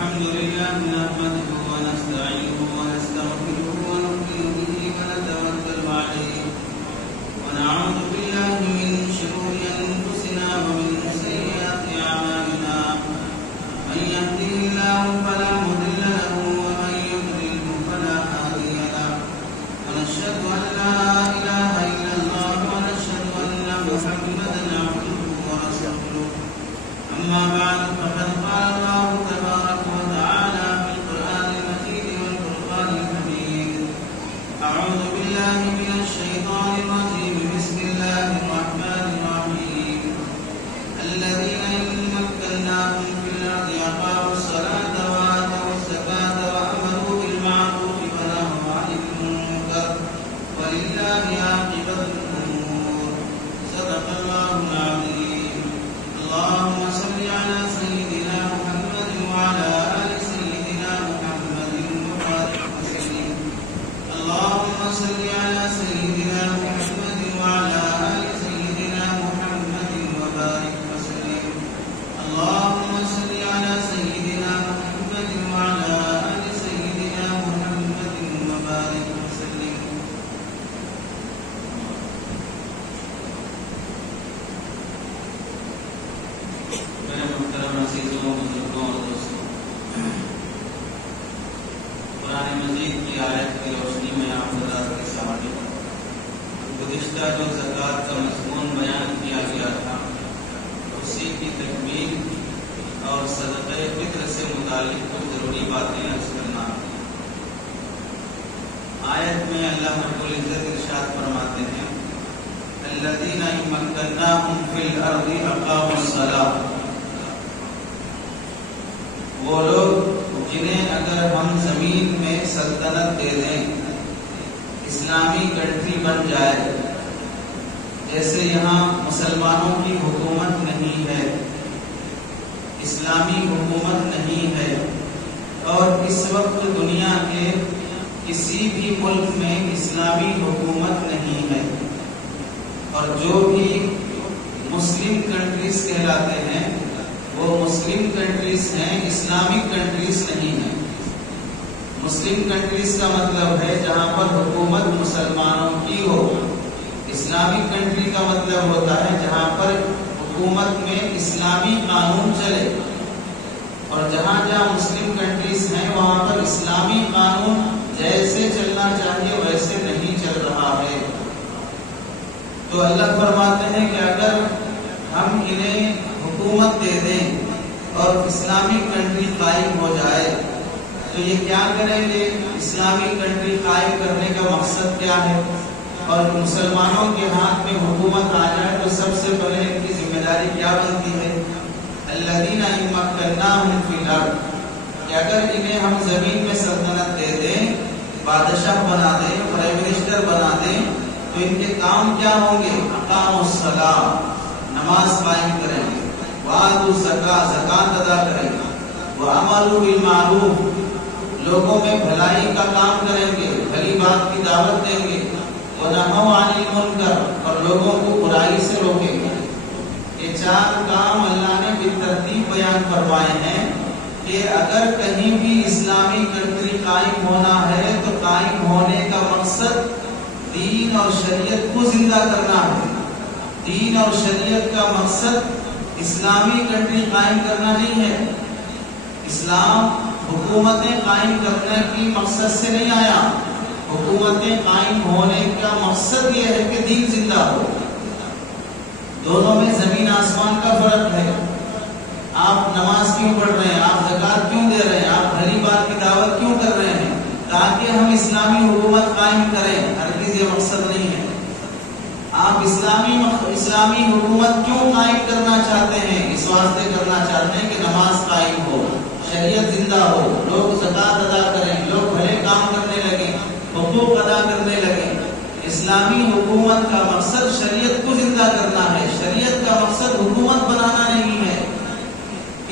الحمد لله نحمده ونستعينه ونستغفره ونؤمن به ونتوكل عليه ونعوذ بالله من شرور أنفسنا ومن سيئات أعمالنا من يهده الله فلا مضل له ومن يضلل فلا هادي له ونشهد أن لا إله إلا الله ونشهد أن محمدا عبده ورسوله أما بعد فقد قال الله تبارك وتعالى في القرآن المجيد والفرقان الحميد أعوذ بالله من الشيطان الرجيم بسم الله الرحمن الرحيم الذين إن مكناهم في الأرض أقاموا الصلاة وآتوا الزكاة وأمروا بالمعروف ونهوا عن المنكر ولله عاقبة الأمور صدق الله العظيم. اللهم صل على سيدنا محمد وعلى آل سيدنا محمد وبارك وسلم. اللهم صل على سيدنا محمد وعلى آل سيدنا محمد وبارك وسلم. اللهم صل على سيدنا محمد وعلى آل سيدنا محمد وبارك وسلم. میرے محترم عزیزوں، بزرگوں اور دوستوں، قرآن مجید کی آیت کی روشنی میں آپ حضرات کے سامنے گزشتہ جو زکوٰۃ کا مضمون بیان کیا گیا تھا اسی کی تکمیل اور صدقہ فطر سے متعلق کچھ ضروری باتیں عرض کرنا. آیت میں اللہ رب العزت ارشاد فرماتے ہیں الذین ان مکناہم فی الارض اقاموا الصلاۃ، وہ لوگ جنہیں اگر ہم زمین میں سلطنت دے دیں، اسلامی کنٹری بن جائے، جیسے یہاں مسلمانوں کی حکومت نہیں ہے، اسلامی حکومت نہیں ہے، اور اس وقت دنیا کے کسی بھی ملک میں اسلامی حکومت نہیں ہے، اور جو بھی مسلم کنٹریز کہلاتے ہیں وہ مسلم کنٹریز ہیں، اسلامک کنٹریز نہیں ہیں. مسلم کنٹریز کا مطلب ہے جہاں پر حکومت مسلمانوں کی ہو. اسلامک کنٹری کا مطلب ہوتا ہے جہاں پر حکومت میں اسلامی قانون چلے، اور جہاں جہاں مسلم کنٹریز ہیں وہاں پر اسلامی قانون جیسے چلنا چاہیے ویسے نہیں چل رہا ہے. تو اللہ فرماتے ہیں کہ اگر ہم انہیں حکومت دے دیں اور اسلامی کنٹری قائم ہو جائے تو یہ کیا کریں گے؟ اسلامی کنٹری قائم کرنے کا مقصد کیا ہے؟ اور مسلمانوں کے ہاتھ میں حکومت آ جائے تو سب سے پہلے ان کی ذمہ داری کیا بنتی ہے؟ الذین ان مکناہم فی الارض، کہ اگر انہیں ہم زمین میں سلطنت دے دیں، بادشاہ بنا دیں، پرائم منسٹر بنا دیں، تو ان کے کام کیا ہوں گے؟ اقاموا الصلاۃ، نماز قائم کریں گے، وآتوا الزکاۃ، زکات ادا کریں گے، وامروا بالمعروف، لوگوں میں بھلائی کا کام کریں گے، بھلی بات کی دعوت دیں گے، ونہوا عن المنکر، اور لوگوں کو برائی سے روکیں گے. یہ چار کام اللہ نے بالترتیب بیان فرمائے ہیں کہ اگر کہیں بھی اسلامی کنٹری قائم ہونا ہے تو قائم ہونے کا مقصد دین اور شریعت کو زندہ کرنا ہے. دین اور شریعت کا مقصد اسلامی کنٹری قائم کرنا نہیں ہے. اسلام حکومتیں قائم کرنے کی مقصد سے نہیں آیا. حکومتیں قائم ہونے کا مقصد یہ ہے کہ دین زندہ ہو. دونوں میں زمین آسمان کا فرق ہے. آپ نماز کیوں پڑھ رہے ہیں؟ آپ زکات کیوں دے رہے ہیں؟ آپ بھلی بات کی دعوت کیوں کر رہے ہیں؟ تاکہ ہم اسلامی حکومت قائم کریں. ہرگز یہ مقصد نہیں ہے. آپ اسلامی حکومت کیوں قائم کرنا چاہتے ہیں؟ اس واسطے کرنا چاہتے ہیں کہ نماز قائم ہو، شریعت زندہ ہو، لوگ زکات ادا کریں، لوگ بھلے کام کرنے لگیں، حقوق ادا کرنے لگیں. اسلامی حکومت کا مقصد شریعت کو زندہ کرنا ہے. شریعت کا مقصد حکومت بنانا نہیں ہے.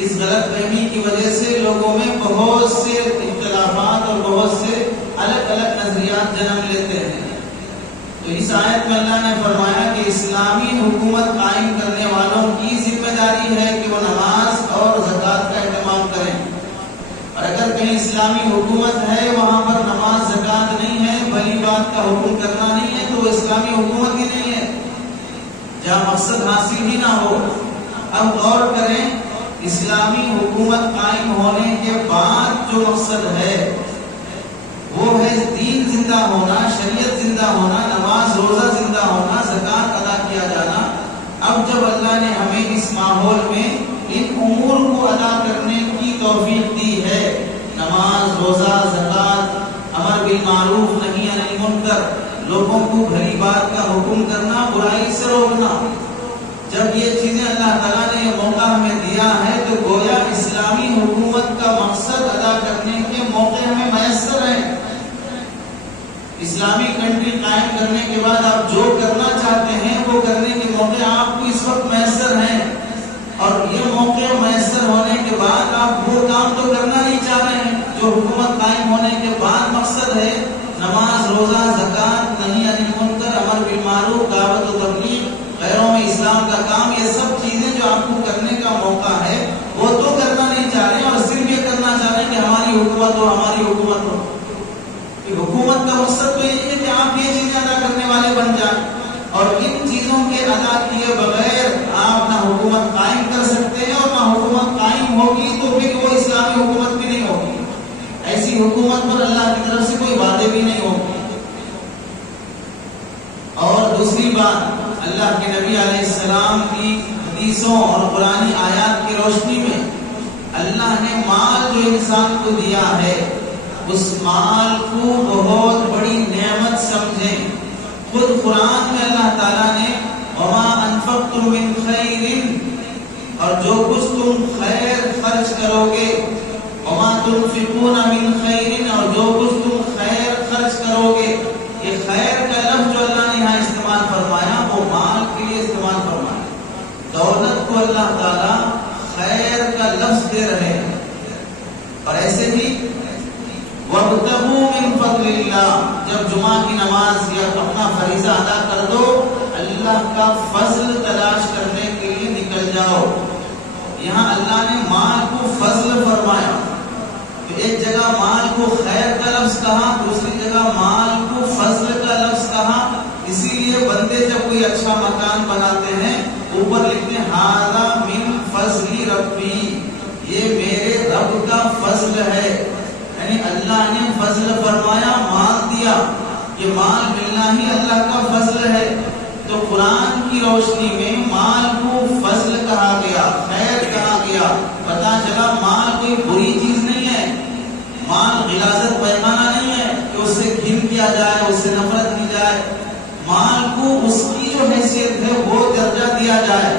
اس غلط فہمی کی وجہ سے لوگوں میں بہت سے اختلافات اور بہت سے الگ الگ نظریات جنم لیتے ہیں. تو اس آیت میں اللہ نے فرمایا کہ اسلامی حکومت قائم کرنے والوں کی ذمہ داری ہے کہ وہ نماز اور زکات کا اہتمام کریں. کہیں اسلامی حکومت ہے وہاں پر نماز زکات نہیں ہے، بھلی بات کا حکم کرنا نہیں ہے، تو وہ اسلامی حکومت ہی نہیں ہے، جہاں مقصد حاصل ہی نہ ہو۔ اب غور کریں، اسلامی حکومت قائم ہونے کے بعد جو مقصد ہے وہ ہے دین زندہ ہونا، شریعت زندہ ہونا، نماز روزہ زندہ ہونا، زکات ادا کیا جانا۔ اب جب اللہ نے ہمیں اس ماحول میں ان امور کو ادا کرنے کی توفیق دی ہے، نماز روزہ زکات، امر بالمعروف نہی عن المنکر، لوگوں کو بھلی بات کا حکم کرنا، برائی سے روکنا، جب یہ چیزیں اللہ تعالیٰ نے یہ موقع ہمیں دیا ہے تو گویا اسلامی حکومت کا مقصد ادا کرنے کے موقع ہمیں میسر ہیں۔ اسلامی کنٹری قائم کرنے کے بعد آپ جو کرنا چاہتے ہیں وہ کرنے کے موقع آپ کو اس وقت میسر ہیں، اور یہ موقع میسر ہونے کے بعد آپ وہ کام تو کرنا نہیں چاہ رہے ہیں جو حکومت قائم ہونے کے بعد مقصد ہے، نماز روزہ زکات نہی عن المنکر، امر بالمعروف، دعوت و تبلیغ، غیروں میں اسلام کا کام، یہ سب چیزیں جو آپ کو کرنے کا موقع ہے وہ تو کرنا نہیں چاہ رہے ہیں، اور صرف یہ کرنا چاہ رہے ہیں کہ ہماری حکومت ہو، ہماری حکومت ہو۔ حکومت کا مقصد تو یہ ہے کہ آپ یہ چیزیں ادا کرنے والے بن جائیں، اور ان چیزوں کے ادا کیے بغیر آپ نہ حکومت قائم کر سکتے ہیں، اور نہ حکومت قائم ہوگی تو پھر وہ اسلامی حکومت بھی نہیں ہوگی، ایسی حکومت پر اللہ کی طرف سے کوئی وعدے بھی نہیں ہوگی۔ اور دوسری بات، اللہ کے نبی علیہ السلام کی حدیثوں اور قرآنی آیات کی روشنی میں اللہ نے مال جو انسان کو دیا ہے اس مال کو بہت بڑی نعمت سمجھیں۔ خود قرآن میں اللہ تعالیٰ نے وما انفقتم من خیر، اور جو کچھ تم خیر خرچ کرو گے، وما تنفقون من خیر، اور جو کچھ تم خیر خرچ کرو گے، یہ خیر کا لفظ جو اللہ نے یہاں استعمال فرمایا وہ مال کے لیے استعمال فرمایا۔ دولت کو اللہ تعالیٰ خیر کا لفظ دے رہے ہیں۔ اور ایسے بھی وَابْتَغُوا مِن فَضْلِ اللَّهِ، جب جمعہ کی نماز یا اپنا فریضہ ادا کر دو، اللہ کا فضل تلاش کرنے کے لیے نکل جاؤ۔ یہاں اللہ نے مال کو فضل فرمایا، تو ایک جگہ مال کو خیر کا لفظ کہا، دوسری جگہ مال کو فضل کا لفظ کہا۔ اسی لیے بندے جب کوئی اچھا مکان بناتے ہیں اوپر لکھتے ہیں ھذا من فضل ربی، یہ میرے رب کا فضل ہے، یعنی اللہ نے فضل فرمایا، مال دیا، یہ مال ملنا ہی اللہ کا فضل ہے۔ تو قرآن کی روشنی میں مال کو فضل کہا گیا، خیر کہا گیا، پتہ چلا مال کوئی بری چیز نہیں ہے، مال غلاظت پیمانہ نہیں ہے کہ اس سے گھن کیا جائے، اس سے نفرت کی جائے، مال کو اس کی جو حیثیت ہے وہ درجہ دیا جائے۔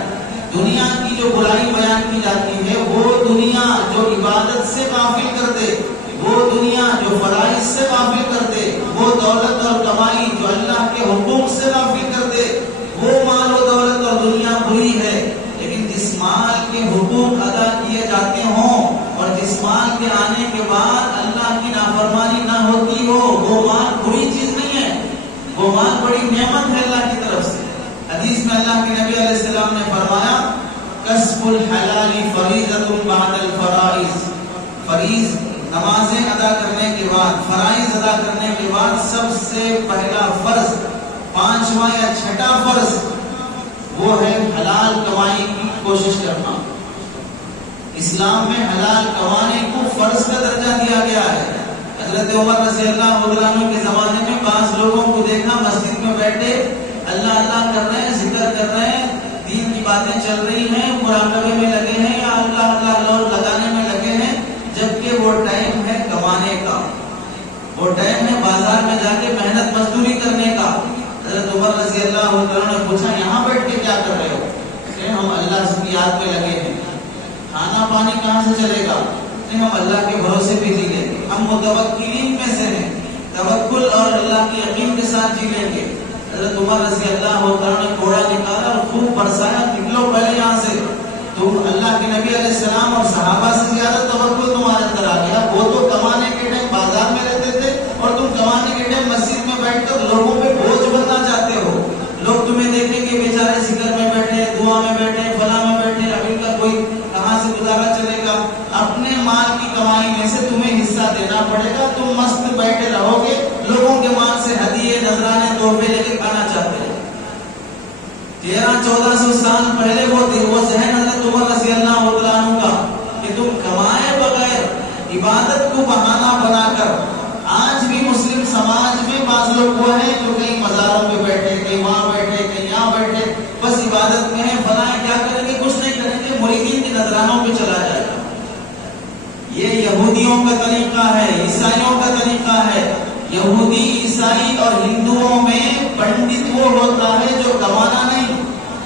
دنیا کی جو برائی بیان کی جاتی ہے وہ دنیا جو عبادت سے غافل کر دے، وہ دنیا جو فرائض سے غافل کر دے، وہ دولت اور کمائی جو اللہ کے حقوق سے غافل کر دے، وہ مال و دولت اور دنیا بری ہے۔ لیکن جس مال کے حقوق ادا کیے جاتے ہوں اور جس مال کے آنے کے بعد اللہ کی نافرمانی نہ ہوتی ہو، وہ مال بری چیز نہیں ہے، وہ مال بڑی نعمت ہے اللہ کی طرف سے۔ حدیث میں اللہ کے نبی علیہ السلام نے فرمایا کسب الحلال فریضۃ بعد الفرائض، فریض نمازیں ادا کرنے کے بعد، فرائض ادا کرنے کے بعد سب سے پہلا فرض، پانچواں یا چھٹا فرض وہ ہے حلال کمائی کی کوشش کرنا۔ اسلام میں حلال کمانے کو فرض کا درجہ دیا گیا ہے۔ حضرت عمر رضی اللہ عنہ کے زمانے میں بعض لوگوں کو دیکھا مسجد میں بیٹھے اللہ اللہ کر رہے ہیں، ذکر کر رہے ہیں، دین کی باتیں چل رہی ہیں، مراقبے میں لگے ہیں یا اللہ اللہ لگانے میں لگے ہیں، جبکہ وہ ٹائم ہے کمانے کا، وہ ٹائم ہے بازار میں جا کے محنت مزدوری کرنے کا۔ حضرت عمر رضی اللہ عنہ نے پوچھا یہاں بیٹھ کے کیا کر رہے ہو؟ کہ ہم اللہ کی یاد میں لگے ہیں۔ کھانا پانی کہاں سے چلے گا؟ ہم اللہ کے بھروسے پہ جی لیں گے، ہم متوکلین میں سے ہیں، توکل اور اللہ کی یقین کے ساتھ جی لیں گے۔ حضرت عمر رضی اللہ عنہ نے کوڑا نکالا اور خوب برسایا، نکلو پہلے یہاں سے، تو اللہ کے نبی علیہ السلام اور صحابہ سے زیادہ توکل تمہارے اندر آ گیا۔ وہ تو کمانے کے ٹائم بازار میں رہتے تھے اور تم کمانے کے ٹائم مسجد میں بیٹھ کر لوگوں پہ بوجھ بننا چاہتے ہو۔ لوگ تمہیں دیکھیں گے بیچارے ذکر میں بیٹھے، دعا میں بیٹھے، فلاں میں بیٹھے، اب ان کا کوئی کہاں سے گزارا چلے گا؟ اپنے مال کی کمائی کمائی میں سے تمہیں حصہ دینا پڑے گا. تم مست بیٹھے رہو گے, لوگوں کے مال سے ہدیے نذرانے تحفے لے کے کھانا چاہتے ہیں. 1300-1400 سال پہلے وہ ذہن حضرت عمر رضی اللہ عنہ کا کہ تم کمائے بغیر عبادت کو بہانہ بنا کر. آج بھی مسلم سماج میں بعض لوگ وہ ہیں جو کہیں مزاروں پہ بیٹھے, کہیں وہاں بیٹھے, کہیں یہاں بیٹھے, بس عبادت میں ہے. فلاں کیا کریں گے, کچھ نہیں کریں گے, مریدین کے نذرانوں پہ چلا جائے گا. یہ یہودیوں کا طریقہ ہے, عیسائیوں کا طریقہ ہے. یہودی, عیسائی اور ہندوؤں میں پنڈت وہ ہوتا ہے جو کمانا نہیں,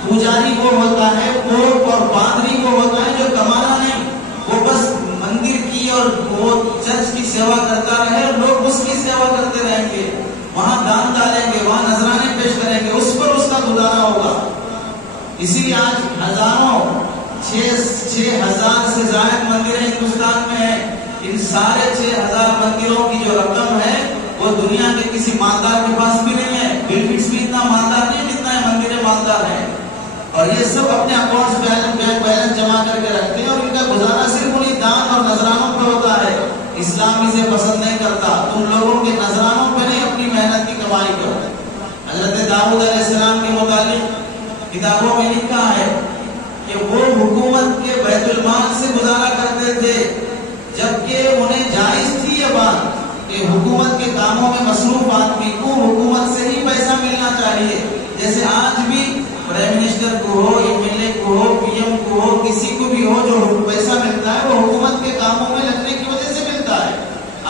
پجاری وہ ہوتا ہے, پوپ اور پادری وہ ہوتا ہے جو کمانا نہیں. وہ بس مندر کی اور وہ چرچ کی سیوا کرتا رہے, اور لوگ اس کی سیوا کرتے رہیں گے, وہاں دان ڈالیں گے, وہاں نذرانے پیش کریں گے, اس پر اس کا گزارا ہوگا. اسی لیے آج ہزاروں 6,000 سے زائد مندر ہندوستان میں ہیں. ان سارے 6,000 مندروں کی جو رقم ہے وہ دنیا کے کسی مالدار کے پاس بھی نہیں ہے. بل گیٹس بھی اتنا مالدار نہیں جتنا یہ مندر مالدار ہے. اور یہ سب اپنے اکاؤنٹس بینک بیلنس جمع کر کے رکھتے ہیں, اور ان کا گزارا صرف انہیں دان اور نذرانوں پہ ہوتا ہے. اسلام اسے پسند نہیں کرتا. تم لوگوں کے نذرانوں پہ نہیں, اپنی محنت کی کمائی کرو. حضرت داؤد علیہ السلام کے متعلق کتابوں میں لکھا ہے کہ وہ حکومت کے بیت المال سے گزارا کرتے تھے, جبکہ انہیں جائز تھی یہ بات کہ حکومت کے کاموں میں مصروف آدمی کو حکومت سے ہی پیسہ ملنا چاہیے. جیسے آج بھی پرائم منسٹر کو ہو, ایم ایل اے کو ہو, پی ایم کو ہو, کسی کو بھی ہو, جو پیسہ ملتا ہے وہ حکومت کے کاموں میں لگنے کی وجہ سے ملتا ہے.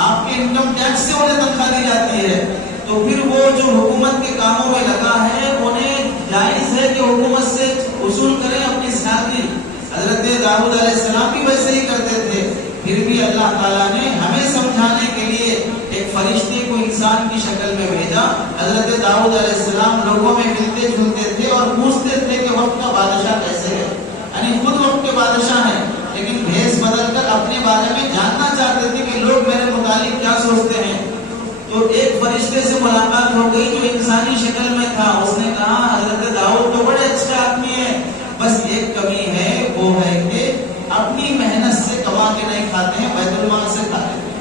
آپ کے انکم ٹیکس سے انہیں تنخواہ دی جاتی ہے. تو پھر وہ جو حکومت کے کاموں میں لگا ہے انہیں جائز ہے کہ حکومت سے وصول کریں اپنی ساتھی. حضرت داؤد علیہ السلام بھی ویسے ہی کرتے تھے. پھر بھی اللہ تعالیٰ نے ہمیں سمجھانے کے لیے ایک فرشتے کو انسان کی شکل میں بھیجا. حضرت داؤد علیہ السلام لوگوں میں ملتے جلتے تھے اور پوچھتے تھے کہ وقت کا بادشاہ کیسے ہے. یعنی خود وقت کے بادشاہ ہیں, لیکن بھیس بدل کر اپنے بارے میں جاننا چاہتے تھے کہ لوگ میرے متعلق کیا سوچتے ہیں. تو ایک فرشتے سے ملاقات ہو گئی جو انسانی شکل میں تھا. اس نے کہا حضرت داؤد تو بڑے اچھے آدمی ہیں, بس ایک کمی ہے, وہ ہے کہ اپنی محنت سے کما کے نہیں کھاتے ہیں, بیت المال سے کھاتے ہیں.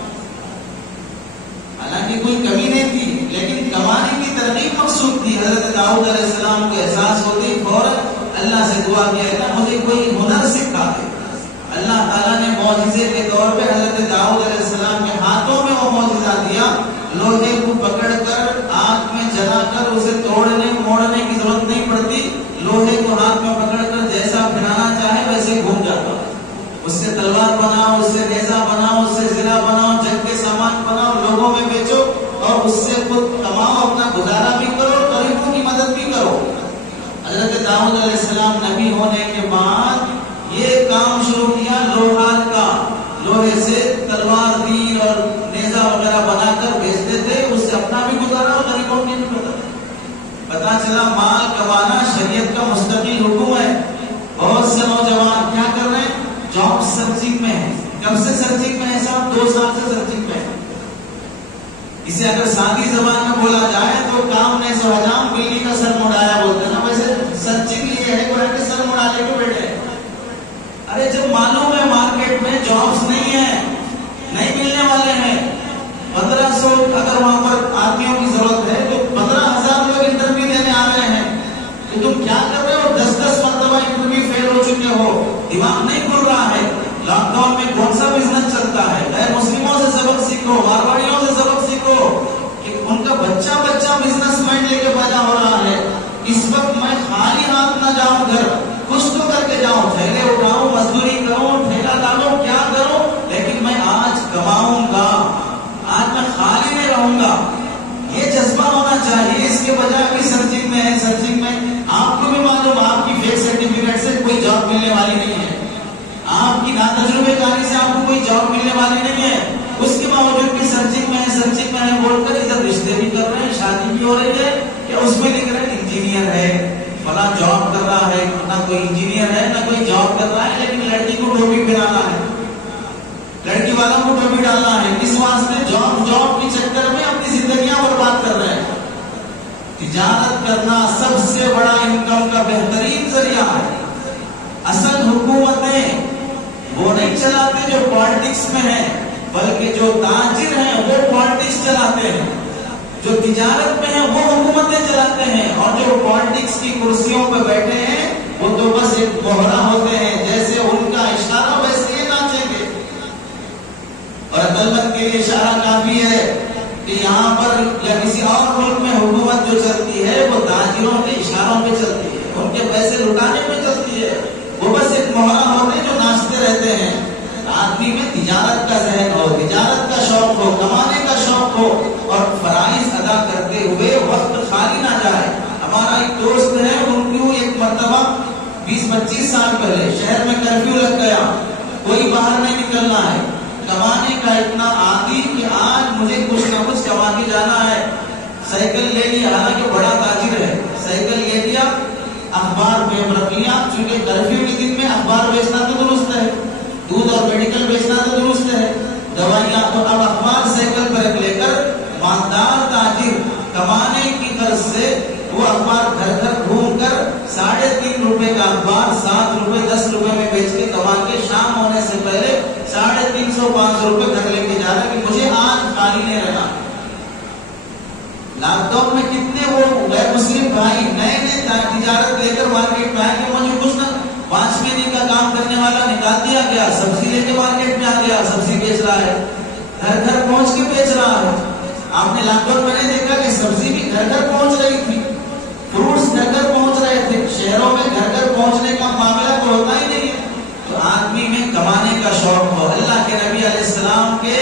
حالانکہ کوئی کمی نہیں تھی, لیکن کمانے کی ترغیب مقصود تھی. حضرت داؤد علیہ السلام کو احساس ہوتی, فوراً اللہ سے دعا کیا کہ مجھے کوئی ہنر سکھا دے. اللہ تعالیٰ نے معجزے کے طور پہ حضرت داؤد علیہ السلام کے ہاتھوں میں وہ معجزہ دیا. لوہے کو پکڑ کر آگ میں جلا کر اسے توڑنے موڑنے کی ضرورت نہیں پڑتی. لوہے کو ہاتھ میں پکڑ کر جیسا پھرانا چاہے ویسے گھوم جاتا. اس سے تلوار بناؤ, اس سے نیزہ بناؤ, اس سے زرہ بناؤ, جنگ کے سامان بناؤ, لوگوں میں بیچو اور اس سے خود کماؤ, اپنا گزارا بھی کرو, غریبوں کی مدد بھی کرو. حضرت داؤد علیہ السلام نبی ہونے کے بعد یہ کام شروع کیا لوہار کا. لوہے سے تلوار, تیر اور نیزہ وغیرہ بنا کر بیچتے تھے. اس سے اپنا بھی گزارا اور غریبوں کی بھی مدد. پتا چلا مال کمانا شریعت کا مستقل حکم ہے. بہت سے نوجوان کیا کر رہے ہیں, جاب سرچنگ میں ہے. کب سے سرچنگ میں ہے صاحب؟ 2 سال سے سرچنگ میں ہے. اسے اگر سادی زبان میں بولا جائے تو کام نے سو حجام بلی کا سر مڑایا بولتے ہیں نا, ویسے سرچنگ یہ ہے کہ سر مڑانے کو بیٹھے. ارے جب معلوم ہے مارکیٹ میں جابس نہیں ہے, نہیں ملنے والے ہیں, 1500 اگر وہاں پر آدمیوں کی ضرورت ہے تو 15,000 لوگ انٹرویو دینے آ رہے ہیں, تو تم کیا کر رہے ہو؟ 10 مرتبہ انٹرویو فیل ہو چکے ہو, دماغ نہیں کھل رہا ہے. لاک ڈاؤن میں کون سا بزنس چلتا ہے؟ غیر مسلموں سے سبق سیکھو, مارواڑیوں سے سبق سیکھو کہ ان کا بچہ بزنس مائنڈ لے کے پیدا ہو رہا ہے. اس وقت میں خالی ہاتھ نہ جاؤں گھر, کچھ تو کر کے جاؤں, تھیلے اٹھاؤں, مزدوری کروں, ٹھیلا ڈالوں, کیا کروں, لیکن میں آج کماؤں گا, آج میں خالی نہیں رہوں گا. یہ جذبہ ہونا چاہیے. اس کے بجائے ابھی سرچنگ میں ہے. سرچنگ میں آپ کو بھی معلوم, آپ کی فیک سرٹیفکیٹ سے کوئی جاب ملنے والی نہیں ہے, آپ کی ناتجربے کاری سے آپ کو کوئی جاب ملنے والی نہیں ہے. اس کے باوجود بھی سرچنگ میں ہے بول کر ادھر رشتے بھی کر رہے ہیں, شادی بھی ہو رہی ہے, کہ اس میں لکھ رہے ہیں انجینئر ہے, فلاں جاب کر رہا ہے. نہ کوئی انجینئر ہے نہ کوئی جاب کر رہا ہے, لیکن لڑکی کو ٹوپی پہنانا ہے, لڑکی والوں کو ٹوپی ڈالنا ہے. اس واسطے جاب کے چکر میں اپنی زندگیاں برباد کر رہے ہیں. تجارت کرنا سب سے بڑا انکم کا بہترین ذریعہ ہے. اصل حکومتیں وہ نہیں چلاتے جو پالیٹکس میں ہیں, بلکہ جو تاجر ہیں وہ پالیٹکس چلاتے ہیں، جو تجارت میں ہیں وہ حکومتیں چلاتے ہیں، اور جو پالیٹکس کی کرسیوں پہ بیٹھے ہیں وہ تو بس ایک بہرا ہوتے ہیں، جیسے ان کا اشارہ ویسے ہی ناچیں گے۔ اور عقل مند کے لیے اشارہ کافی ہے کہ یہاں پر یا کسی اور ملک میں حکومت جو چلتی ہے وہ تاجروں کے اشاروں پہ چلتی ہے، ان کے پیسے لٹانے پہ چلتی ہے، وہ بس ایک مہرا ہوتے ہیں جو ناچتے رہتے ہیں۔ آدمی میں تجارت کا ذہن ہو، تجارت کا شوق ہو، کمانے کا شوق ہو، اور فرائض ادا کرتے ہوئے وقت خالی نہ جائے۔ ہمارا ایک دوست ہے، ان کو ایک مرتبہ 20-25 سال پہلے شہر میں کرفیو لگ گیا، کوئی باہر نہیں نکلنا ہے، کمانے کا اتنا عادی کہ آج مجھے کچھ نہ کچھ کما کے جانا ہے۔ سائیکل لے لیا، حالانکہ بڑا تاجر ہے، سائیکل لے لیا، اخبار پیپر رکھ لیا، چونکہ کرفیو کے دن میں اخبار بیچنا تو درست ہے، دودھ اور میڈیکل بیچنا تو درست ہے، دوائیاں، تو اب اخبار سائیکل پر رکھ لے کر مالدار تاجر کمانے کی غرض سے وہ اخبار گھر گھر گھوم کر 3.5 روپے کا اخبار 7 روپے 10 روپے میں بیچ کے کما کے شام ہونے سے پہلے 350-500 روپے گھر لے کے جا رہا ہے کہ مجھے آج خالی نہیں رہنا۔ لاک ڈاؤن میں کتنے وہ غیر مسلم بھائی نئے تجارت لے کر مارکیٹ میں آئے کہ مجھے کچھ نہ 5 مہینے کا کام کرنے والا نکال دیا گیا، سبزی لے کے مارکیٹ میں آ گیا، سبزی بیچ رہا ہے، گھر گھر پہنچ کے بیچ رہا ہے۔ آپ نے لاک ڈاؤن میں نے دیکھا کہ سبزی بھی گھر گھر پہنچ رہی تھی، فروٹس گھر گھر پہنچ رہے تھے، شہروں میں گھر گھر پہنچنے کا معاملہ تو ہوتا ہی نہیں ہے۔ تو آدمی میں کمانے کا شوق ہو۔ اللہ کے نبی علیہ السلام کے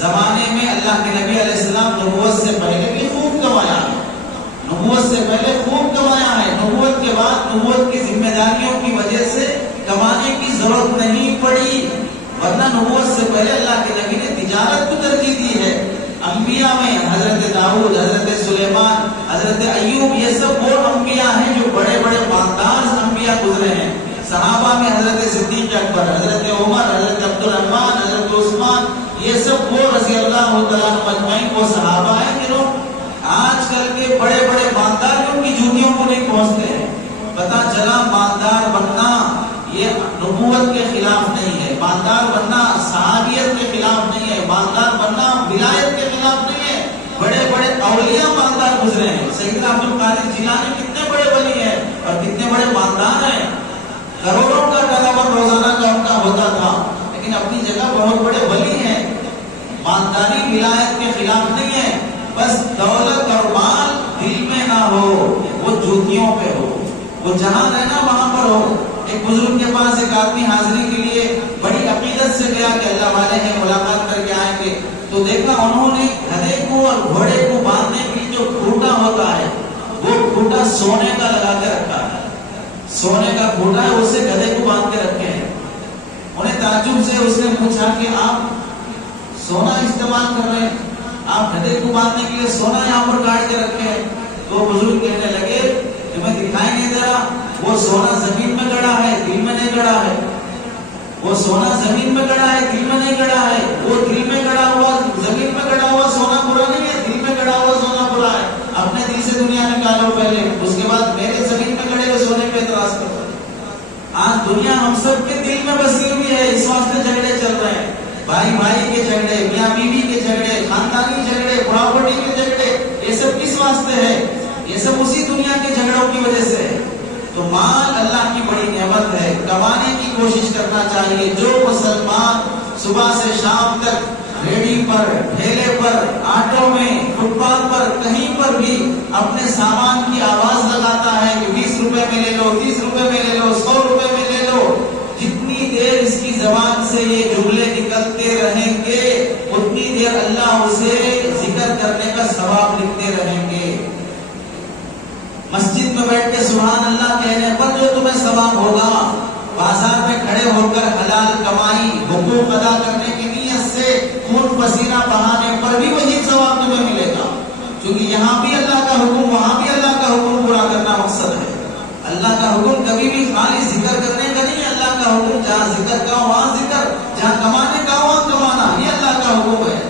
زمانے میں اللہ کے نبی علیہ السلام نبوت سے پہلے بھی خوب کمایا ہے، نبوت سے پہلے خوب کمایا ہے، نبوت کے بعد نبوت کی ذمہ داریوں کی وجہ سے کمانے کی ضرورت نہیں پڑی، ورنہ نبوت سے پہلے اللہ کے نبی نے تجارت کو ترجیح دی ہے۔ انبیاء میں حضرت داؤد، حضرت سلیمان، حضرت ایوب، یہ سب وہ انبیاء ہیں جو بڑے بڑے مالدار انبیاء گزرے ہیں۔ صحابہ میں حضرت صدیق اکبر، حضرت عمر، حضرت عبد الرحمن، حضرت عثمان، یہ سب وہ رضی اللہ تعالیٰ مجمعین وہ صحابہ ہیں جنہوں آج کل کے بڑے بڑے مالداروں کی جوتیوں کو نہیں پہنچتے ہیں۔ پتا چلا مالدار بننا یہ نبوت کے خلاف نہیں ہے، مالدار بننا صحابیت کے خلاف نہیں ہے، مالدار بننا ولایت کے خلاف نہیں ہے۔ بڑے بڑے اولیاء مالدار گزرے ہیں، سیدنا عبد القادر جیلانی کتنے بڑے ولی ہیں اور کتنے بڑے مالدار ہیں، کروڑوں کا کاروبار روزانہ کا ان کا ہوتا تھا، لیکن اپنی جگہ بہت بڑے ولی ہیں۔ مالداری ولایت کے خلاف نہیں ہے، بس دولت اور مال دل میں نہ ہو، وہ جوتیوں پہ ہو، وہ جہاں رہنا وہاں پر ہو۔ ایک بزرگ کے پاس ایک آدمی حاضری کے لیے بڑی عقیدت سے گیا کہ اللہ والے ہیں، ملاقات کر کے آئیں گے، تو دیکھا انہوں نے گدھے کو اور گھوڑے کو باندھنے کے لیے جو کھوٹا ہوتا ہے وہ کھوٹا سونے کا لگا کے رکھا ہے، سونے کا کھوٹا ہے، اسے گدھے کو باندھ کے رکھے ہیں۔ انہیں تعجب سے اس نے پوچھا کہ آپ سونا استعمال کر رہے ہیں، آپ گدھے کو باندھنے کے لیے سونا یہاں پر کاٹ کے رکھے ہیں؟ تو بزرگ کہنے لگے تمہیں دکھائی نہیں دے رہا، وہ سونا زمین میں گڑا ہے، دل میں نہیں گڑا ہے، وہ سونا زمین میں گڑا ہے، دل میں نہیں گڑا ہے، وہ دل میں گڑا ہوا زمین میں گڑا ہوا سونا برا نہیں ہے، دل میں گڑا ہوا سونا برا ہے۔ اپنے دل سے دنیا نکالو پہلے، اس کے بعد میرے زمین میں گڑے ہوئے سونے پہ اعتراض کرو۔ آج دنیا ہم سب کے دل میں بسی ہوئی ہے، اس واسطے جھگڑے چل رہے ہیں، بھائی بھائی کے جھگڑے، میاں بیوی کے جھگڑے، خاندانی جھگڑے، پراپرٹی کے جھگڑے، یہ سب کس واسطے ہے؟ یہ سب اسی دنیا کے جھگڑوں کی وجہ سے ہے۔ تو مال اللہ کی بڑی نعمت ہے، کمانے کی کوشش کرنا چاہیے۔ جو مسلمان صبح سے شام تک ریڑھی پر، ٹھیلے پر، آٹو میں، فٹ پاتھ پر، کہیں پر بھی اپنے سامان کی آواز لگاتا ہے کہ 20 روپے میں لے لو، 30 روپے میں لے لو، 100 روپے میں لے لو، جتنی دیر اس کی زبان سے یہ جملے نکلتے رہیں گے اتنی دیر اللہ اسے ذکر کرنے کا ثواب لکھتے رہیں گے۔ مسجد میں بیٹھ کے سبحان اللہ کہنے پر جو تمہیں ثواب ہوگا، بازار میں کھڑے ہو کر حلال کمائی، حقوق ادا کرنے کی نیت سے خون پسینہ بہانے پر بھی وہی ثواب تمہیں ملے گا، کیونکہ یہاں بھی اللہ کا حکم، وہاں بھی اللہ کا حکم پورا کرنا مقصد ہے۔ اللہ کا حکم کبھی بھی خالی ذکر کرنے کا نہیں ہے، اللہ کا حکم جہاں ذکر کا وہاں ذکر، جہاں کمانے کا وہاں کمانا، یہ اللہ کا حکم ہے۔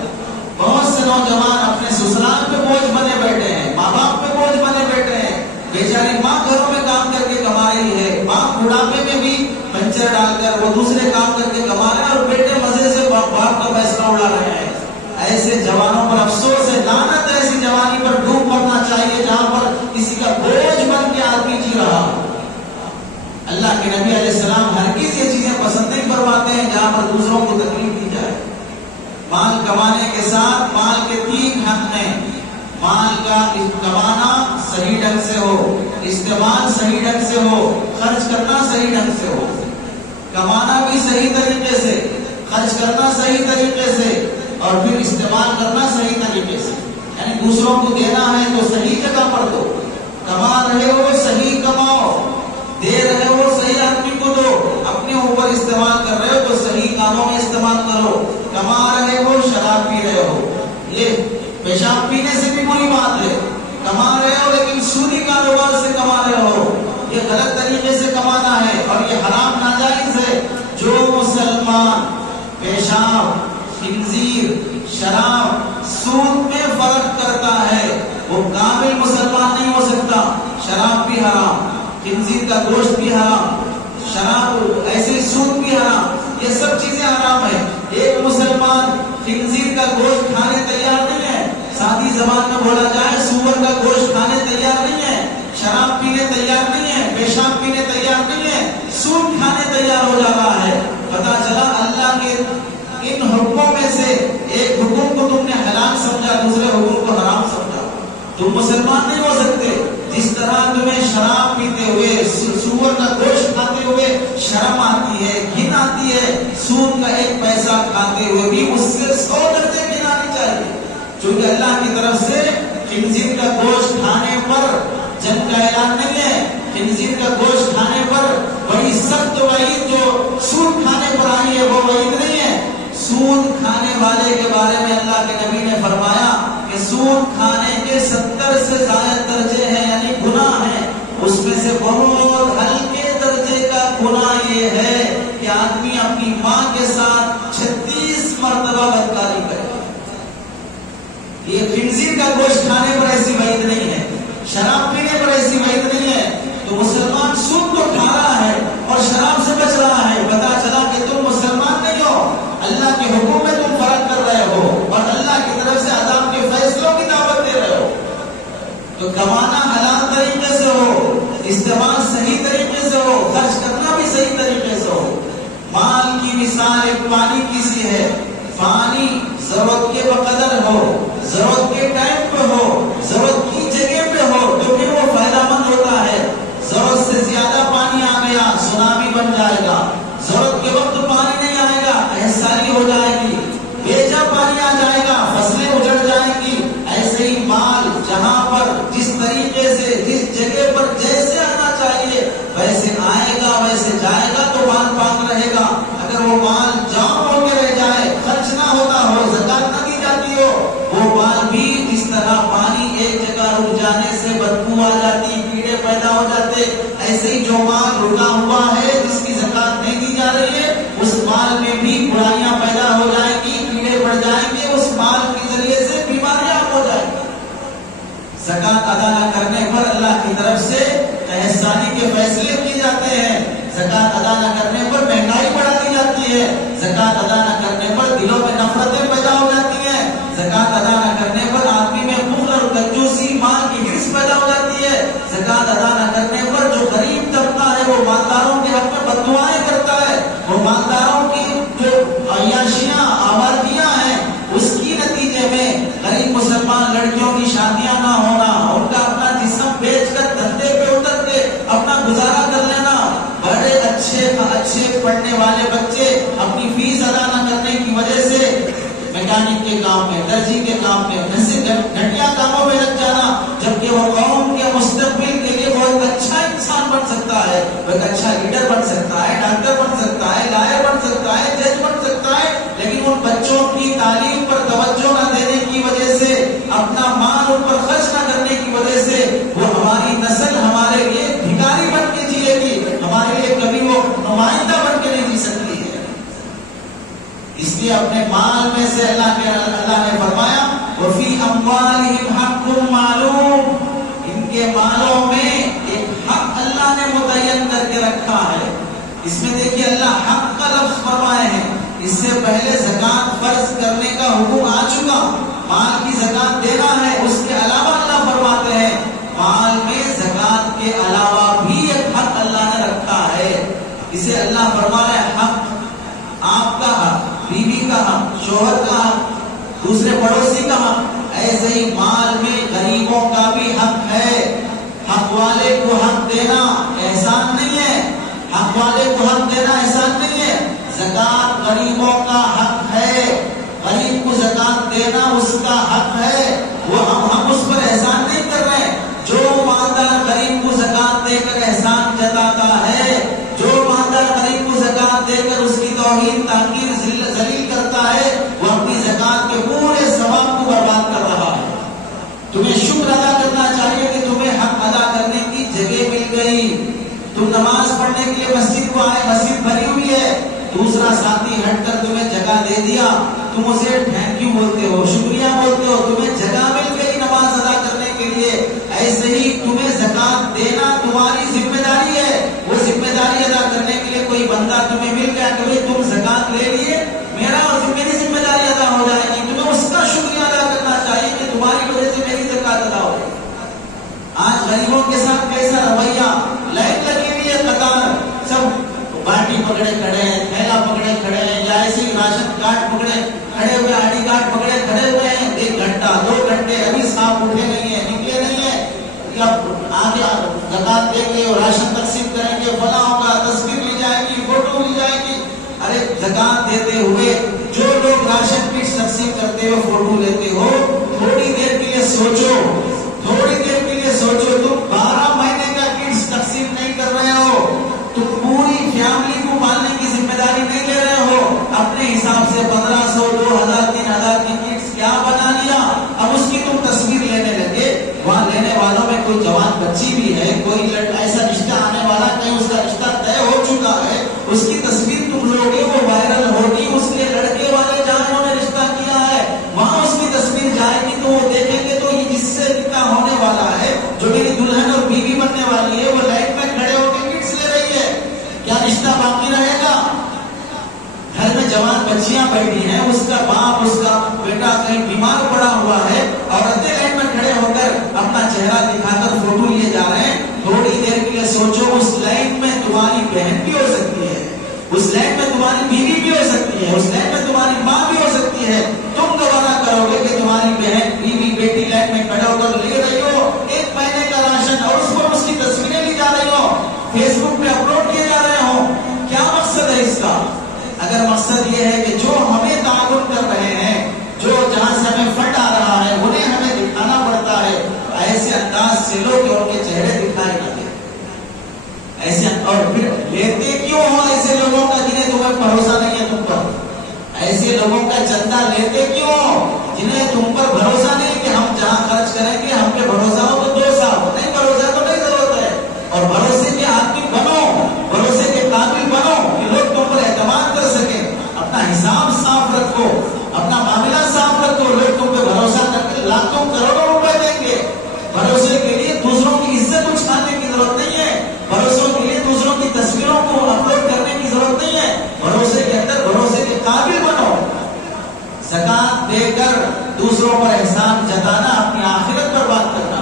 بہت سے نوجوان اپنے سسرال پہ بوجھ بنے بیٹھے ہیں، ماں باپ پہ بوجھ بنے بیٹھے ہیں، بیچاری ماں گھروں میں کام کر کے کما رہی ہے، ماں بڑھاپے میں بھی پنچر ڈال کر وہ دوسرے کام کر کے کما رہے ہیں، اور بیٹے مزے سے باپ کا پیسہ اڑا رہے کے 3 حق ہیں. مال کا کمانا صحیح ڈھنگ سے ہو، استعمال صحیح ڈھنگ سے ہو، خرچ کرنا صحیح ڈھنگ سے ہو. کمانا بھی صحیح طریقے سے، خرچ کرنا صحیح طریقے سے، اور پھر استعمال کرنا صحیح طریقے سے. یعنی دوسروں کو دینا ہے تو صحیح جگہ پر دو. کما رہے ہو صحیح کماؤ، دے رہے ہو صحیح آدمی کو دو. اپنے اوپر استعمال کر رہے ہو تو صحیح کاموں میں استعمال کرو. کما رہے ہو شراب پی رہے ہو، یہ پیشاب پینے سے بھی بری بات ہے. کما رہے ہو لیکن سودی کاروبار سے کما رہے ہو، یہ غلط طریقے سے کمانا ہے اور یہ حرام ناجائز ہے. جو مسلمان پیشاب، خنزیر، شراب، سود میں فرق کرتا ہے وہ کامل مسلمان نہیں ہو سکتا. شراب بھی حرام، خنزیر کا گوشت بھی حرام، شراب ایسے سود بھی حرام، یہ سب چیزیں حرام ہے. ایک مسلمان خنزیر کا گوشت کھانے تیار نہیں ہے، سادی زبان میں بولا جائے سور کا گوشت کھانے تیار نہیں ہے، شراب پینے تیار نہیں ہے، پیشاب پینے تیار نہیں ہے، سود کھانے تیار ہو جا رہا ہے. پتا چلا اللہ کے ان حکموں میں سے ایک حکم کو تم نے حلال سمجھا، دوسرے حکم کو حرام سمجھا. تم مسلمان نہیں ہو سکتے. جس طرح تمہیں شراب پیتے ہوئے، سور کا گوشت کھاتے ہوئے شرم آتی ہے، گھن آتی ہے، سود کا 1 پیسہ کھاتے ہوئے بھی اس سے 100 درجے گھن آنی چاہیے. چونکہ اللہ کی طرف سے خنزیر کا گوشت کھانے پر جنگ کا اعلان نہیں ہے. خنزیر کا گوشت کھانے پر بڑی سخت وعید جو سود کھانے پر آئی ہے وہ وعید نہیں ہے. سود کھانے والے کے بارے میں اللہ کے نبی نے فرمایا کہ سود کھانے کے 70 سے زائد درجے ہیں، یعنی گناہ ہیں. اس میں سے بہت ہلکے درجے کا گناہ یہ ہے کہ آدمی اپنی ماں کے ساتھ 36 مرتبہ بدکاری کرے. یہ خنزیر کا گوشت کھانے پر ایسی وعید نہیں ہے، شراب پینے پر ایسی وعید نہیں ہے. تو مسلمان سود کو کھا رہا ہے اور شراب سے بچ رہا ہے. پتا چلا کہ تم مسلمان نہیں ہو، اللہ کے حکم میں تم فرق کر رہے ہو اور اللہ کی طرف سے عذاب کے فیصلوں کی دعوت دے رہے ہو. تو کمانا حلال طریقے سے ہو، استعمال صحیح طریقے سے ہو، خرچ کرنا بھی صحیح طریقے سے ہو. مال کی مثال ایک پانی کی سی ہے. پانی ضرورت کے بقدر ہو، ضرورت کے ٹائم پہ ہو، ضرورت کی جگہ پہ ہو تو پھر وہ فائدہ مند ہوتا ہے. ضرورت سے زیادہ پانی آ گیا سونامی بن جائے گا. ضرورت کے وقت پانی نہیں آئے گا احساری ہو جائے گی. بیجا پانی آ جائے گا فصلیں اجڑ جائیں گی. ایسے ہی مال جہاں پر جس طریقے سے جس جگہ پر جیسے آنا چاہیے ویسے آئے گا ویسے جائے گا تو مال پاک رہے گا. اگر وہ مال جام ہو کے رہ جائے، خرچ نہ ہوتا ہو، زکات نہ دی جاتی ہو، وہ مال بھی جس طرح پانی ایک جگہ رک جانے سے بدبو آ جاتی، کیڑے پیدا ہو جاتے، ایسے ہی جو مال رکا ہوا ہے جس کی زکات نہیں دی جا رہی ہے اس مال میں بھی برائیاں پیدا ہو جائیں گی، کیڑے پڑ جائیں گے، اس مال کے ذریعے سے بیماریاں ہو جائیں گی. زکات ادا نہ کرنے پر اللہ کی طرف سے احسانی کے فیصلے کیے جاتے ہیں. زکات ادا نہ کرنے پر مہنگائی بڑھا دی جاتی ہے. زکات ادا نہ کرنے پر دلوں میں نفرتیں پیدا ہو جاتی ہیں. زکات ادا نہ کرنے پر آدمی میں بخل اور کنجوسی، مال کی ہرس پیدا ہو جاتی ہے. زکات ادا نہ کرنے پر جو غریب طبقہ ہے وہ مالداروں کے حق میں بددعائیں کرتا ہے. وہ مالداروں کی جو عیاشیاں، آبادیاں ہیں اس کی نتیجے میں غریب مسلمان لڑکیوں کی شادیاں نہ ہونا، ان کا اپنا جسم بیچ کر دھندے پہ اتر کے اپنا گزارا کر لینا. بڑے اچھے پڑھنے والے بچے اپنی فیس ادا نہ کرنے کی وجہ سے میکینک کے کام میں، درزی کے کام میں، ایسے گھٹیا کاموں میں لگ جانا، جبکہ وہ قوم کے مستقبل کے لیے وہ ایک اچھا انسان بن سکتا ہے، وہ ایک اچھا لیڈر بن سکتا ہے، ڈاکٹر بن سکتا ہے، لائر بن سکتا ہے، جج بن سکتا ہے. لیکن ان بچوں کی تعلیم پر توجہ نہ دینے کی وجہ سے، اپنا مال ان پر خرچ نہ کرنے کی وجہ سے وہ ہماری نسل ہمارے لیے بھکاری بن کے جیے گی، ہمارے لیے کبھی وہ نمائندہ بن کے نہیں جی سکتی ہے. اس لیے اپنے مال میں سے اللہ نے فرمایا وفی اموالہم حق معلوم، ان کے مالوں میں ایک حق اللہ نے متعین کر کے رکھا ہے. اس میں دیکھیے اللہ حق کا لفظ فرمائے ہیں. اس سے پہلے زکات فرض کرنے کا حکم آ چکا، مال کی زکات دینا ہے. اس کے علاوہ اللہ فرماتے ہیں مال میں زکات کے علاوہ بھی ایک حق اللہ نے رکھا ہے. اسے اللہ فرمایا حق، آپ کا حق، بیوی کا حق، شوہر کا حق، دوسرے پڑوسی کا حق، ایسے ہی مال میں غریبوں کا بھی حق ہے. حق والے کو حق دینا احسان نہیں ہے، حق والے کو حق دینا احسان نہیں ہے. زکات غریبوں کا حق ہے، غریب کو زکات دینا اس کا حق ہے. وہ ہم اس پر احسان نہیں کر رہے. جو مالدار غریب کو زکات دے کر احسان جتاتا ہے، جو مالدار غریب کو زکات دے کر اس کی توہین تحقیر ذلیل کرتا ہے، وہ اپنی زکات کے پورے ثواب کو برباد کر رہا ہے. تمہیں شکر ادا کرنا چاہیے کہ تمہیں حق ادا کرنے کی جگہ مل گئی. تم نماز پڑھنے کے لیے مسجد کو آئے، مسجد بھری ہوئی ہے، دوسرا ساتھی ہٹ کر تمہیں جگہ دے دیا، تم اسے تھینک یو بولتے ہو، شکریہ بولتے ہو، تمہیں جگہ مل گئی نماز ادا کرنے کے لیے. ایسے ہی تمہیں زکات دینا تمہاری ذمہ داری ہے. وہ ذمہ داری ادا کرنے کے لیے کوئی بندہ تمہیں مل گیا کہ بھائی تم زکات لے لیے، میری ذمہ داری ادا ہو جائے گی. تمہیں اس کا شکریہ ادا کرنا چاہیے کہ تمہاری وجہ سے میری زکات ادا ہو. آج غریبوں کے ساتھ کیسا رویہ، لائن لگی ہوئی ہے، قطار، سب باٹی پکڑے کھڑے ہیں، تھیلا پکڑے کھڑے ہیں، یا ایسے ہی راشن کارڈ پکڑے کھڑے ہوئے، آئی ڈی کارڈ پکڑے کھڑے ہوئے ہیں. 1 گھنٹہ 2 گھنٹے ابھی صاحب اٹھے نہیں ہیں، نکلے نہیں ہیں. آگے زکات دیں گے اور راشن تقسیم کریں گے، فلاں ہوگا، تصویر لی جائے گی، فوٹو لی جائے گی. ارے زکات دیتے ہوئے جو لوگ راشن کٹ تقسیم کرتے ہو، فوٹو لیتے ہو، تھوڑی دیر کے لیے سوچو، تھوڑی دیر کے لیے سوچو. تم 12 مہینے کا کٹس تقسیم نہیں کر رہے ہو، تم پوری فیملی کو پالنے کی ذمہ داری نہیں لے رہے ہو. اپنے حساب سے 1500 2000 3000 کی کٹس کیا بنا لیا. اب اس کی تم تصویر لینے لگے. وہاں لینے والوں میں کوئی جوان بچی بھی ہے، کوئی ایسا رشتہ آنے والا، کہیں اس کا رشتہ طے ہو چکا ہے، اس کی تصویر تم لوگے، وہ وائرل ہوگی. اس کے لڑکے والے جہاں انہوں نے رشتہ کیا ہے وہاں اس کی تصویر جائے گی تو وہ دیکھیں گے تو یہ جس سے نکاح ہونے والا ہے، جو میری دلہن اور بیوی بننے والی ہے، وہ لائٹ میں کھڑے ہو کے کٹس لے رہی ہے. کیا رشتہ باقی رہے گا؟ گھر میں جوان بچیاں بیٹھی ہیں، اس کا باپ اس کا بیٹا کہیں بیمار پڑا ہوا ہے، عورتیں لائن میں کھڑے ہو کر اپنا چہرہ دکھا کر فوٹو لیے جا رہے ہیں. تھوڑی دیر کے لیے سوچو، اس لائن میں تمہاری بہن بھی ہو سکتی ہے، اس لائن میں تمہاری بیوی بھی ہو سکتی ہے، اس لائن میں تمہاری ماں بھی ہو سکتی ہے. تم گوارا کرو گے کہ تمہاری بہن بیوی بیٹی لائن میں کھڑے ہو کر لے رہی ہو 1 مہینے کا راشن، اور اس پر اس کی تصویریں لی جا رہی ہو، فیس بک پہ اپلوڈ کیے جا رہے ہو. کیا مقصد ہے اس کا؟ اگر مقصد یہ ہے کہ جو ہمیں تعاون کر رہے ہیں، جو جہاں سے ہمیں فنڈ آ رہا ہے، انہیں ہمیں دکھانا پڑتا ہے، ایسے انداز سے لو کہ ان کے چہرے دکھائے نہ دیں ایسے. اور پھر لیتے کیوں ہو ایسے لوگوں کا جنہیں تمہیں بھروسہ نہیں ہے تم پر؟ ایسے لوگوں کا چندہ لیتے کیوں جنہیں تم پر بھروسہ نہیں کہ ہم جہاں خرچ کریں گے ہم پہ بھروسہ ہو تو 2 سال نہیں، بھروسہ تو نہیں ضرورت ہے. اور بھروسے کے آدمی بنو، بھروسے کے قابل بنو کہ لوگ تم پر اعتماد کر سکیں. اپنا حساب صاف رکھو، اپنا معاملہ صاف رکھو. لوگ تم پہ بھروسہ کر کے لاکھوں کروڑوں روپے دیں گے. بھروسے کے لیے دوسروں کی عزت اچھالنے کی ضرورت نہیں ہے، بھروسوں کے لیے دوسروں کی تصویروں کو اپلوڈ کرنے کی ضرورت نہیں ہے. بھروسے کے اندر بھروسے کے قابل بنو. زکات دے کر دوسروں پر احسان جتانا اپنی آخرت برباد کرنا.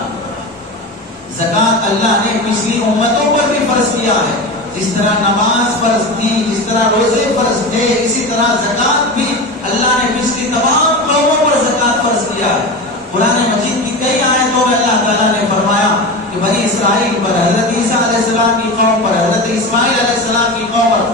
زکات اللہ نے پچھلی امتوں پر بھی فرض کیا ہے. جس طرح نماز فرض تھی، جس طرح روزے فرض تھے، اسی طرح زکات بھی اللہ نے پچھلی تمام قوموں پر زکات فرض کیا ہے. قرآن مجید کی کئی آیتوں میں اللہ تعالیٰ نے فرمایا کہ بنی اسرائیل پر، حضرت عیسیٰ علیہ السلام کی قوم پر، حضرت اسماعیل علیہ السلام کی قوم پر،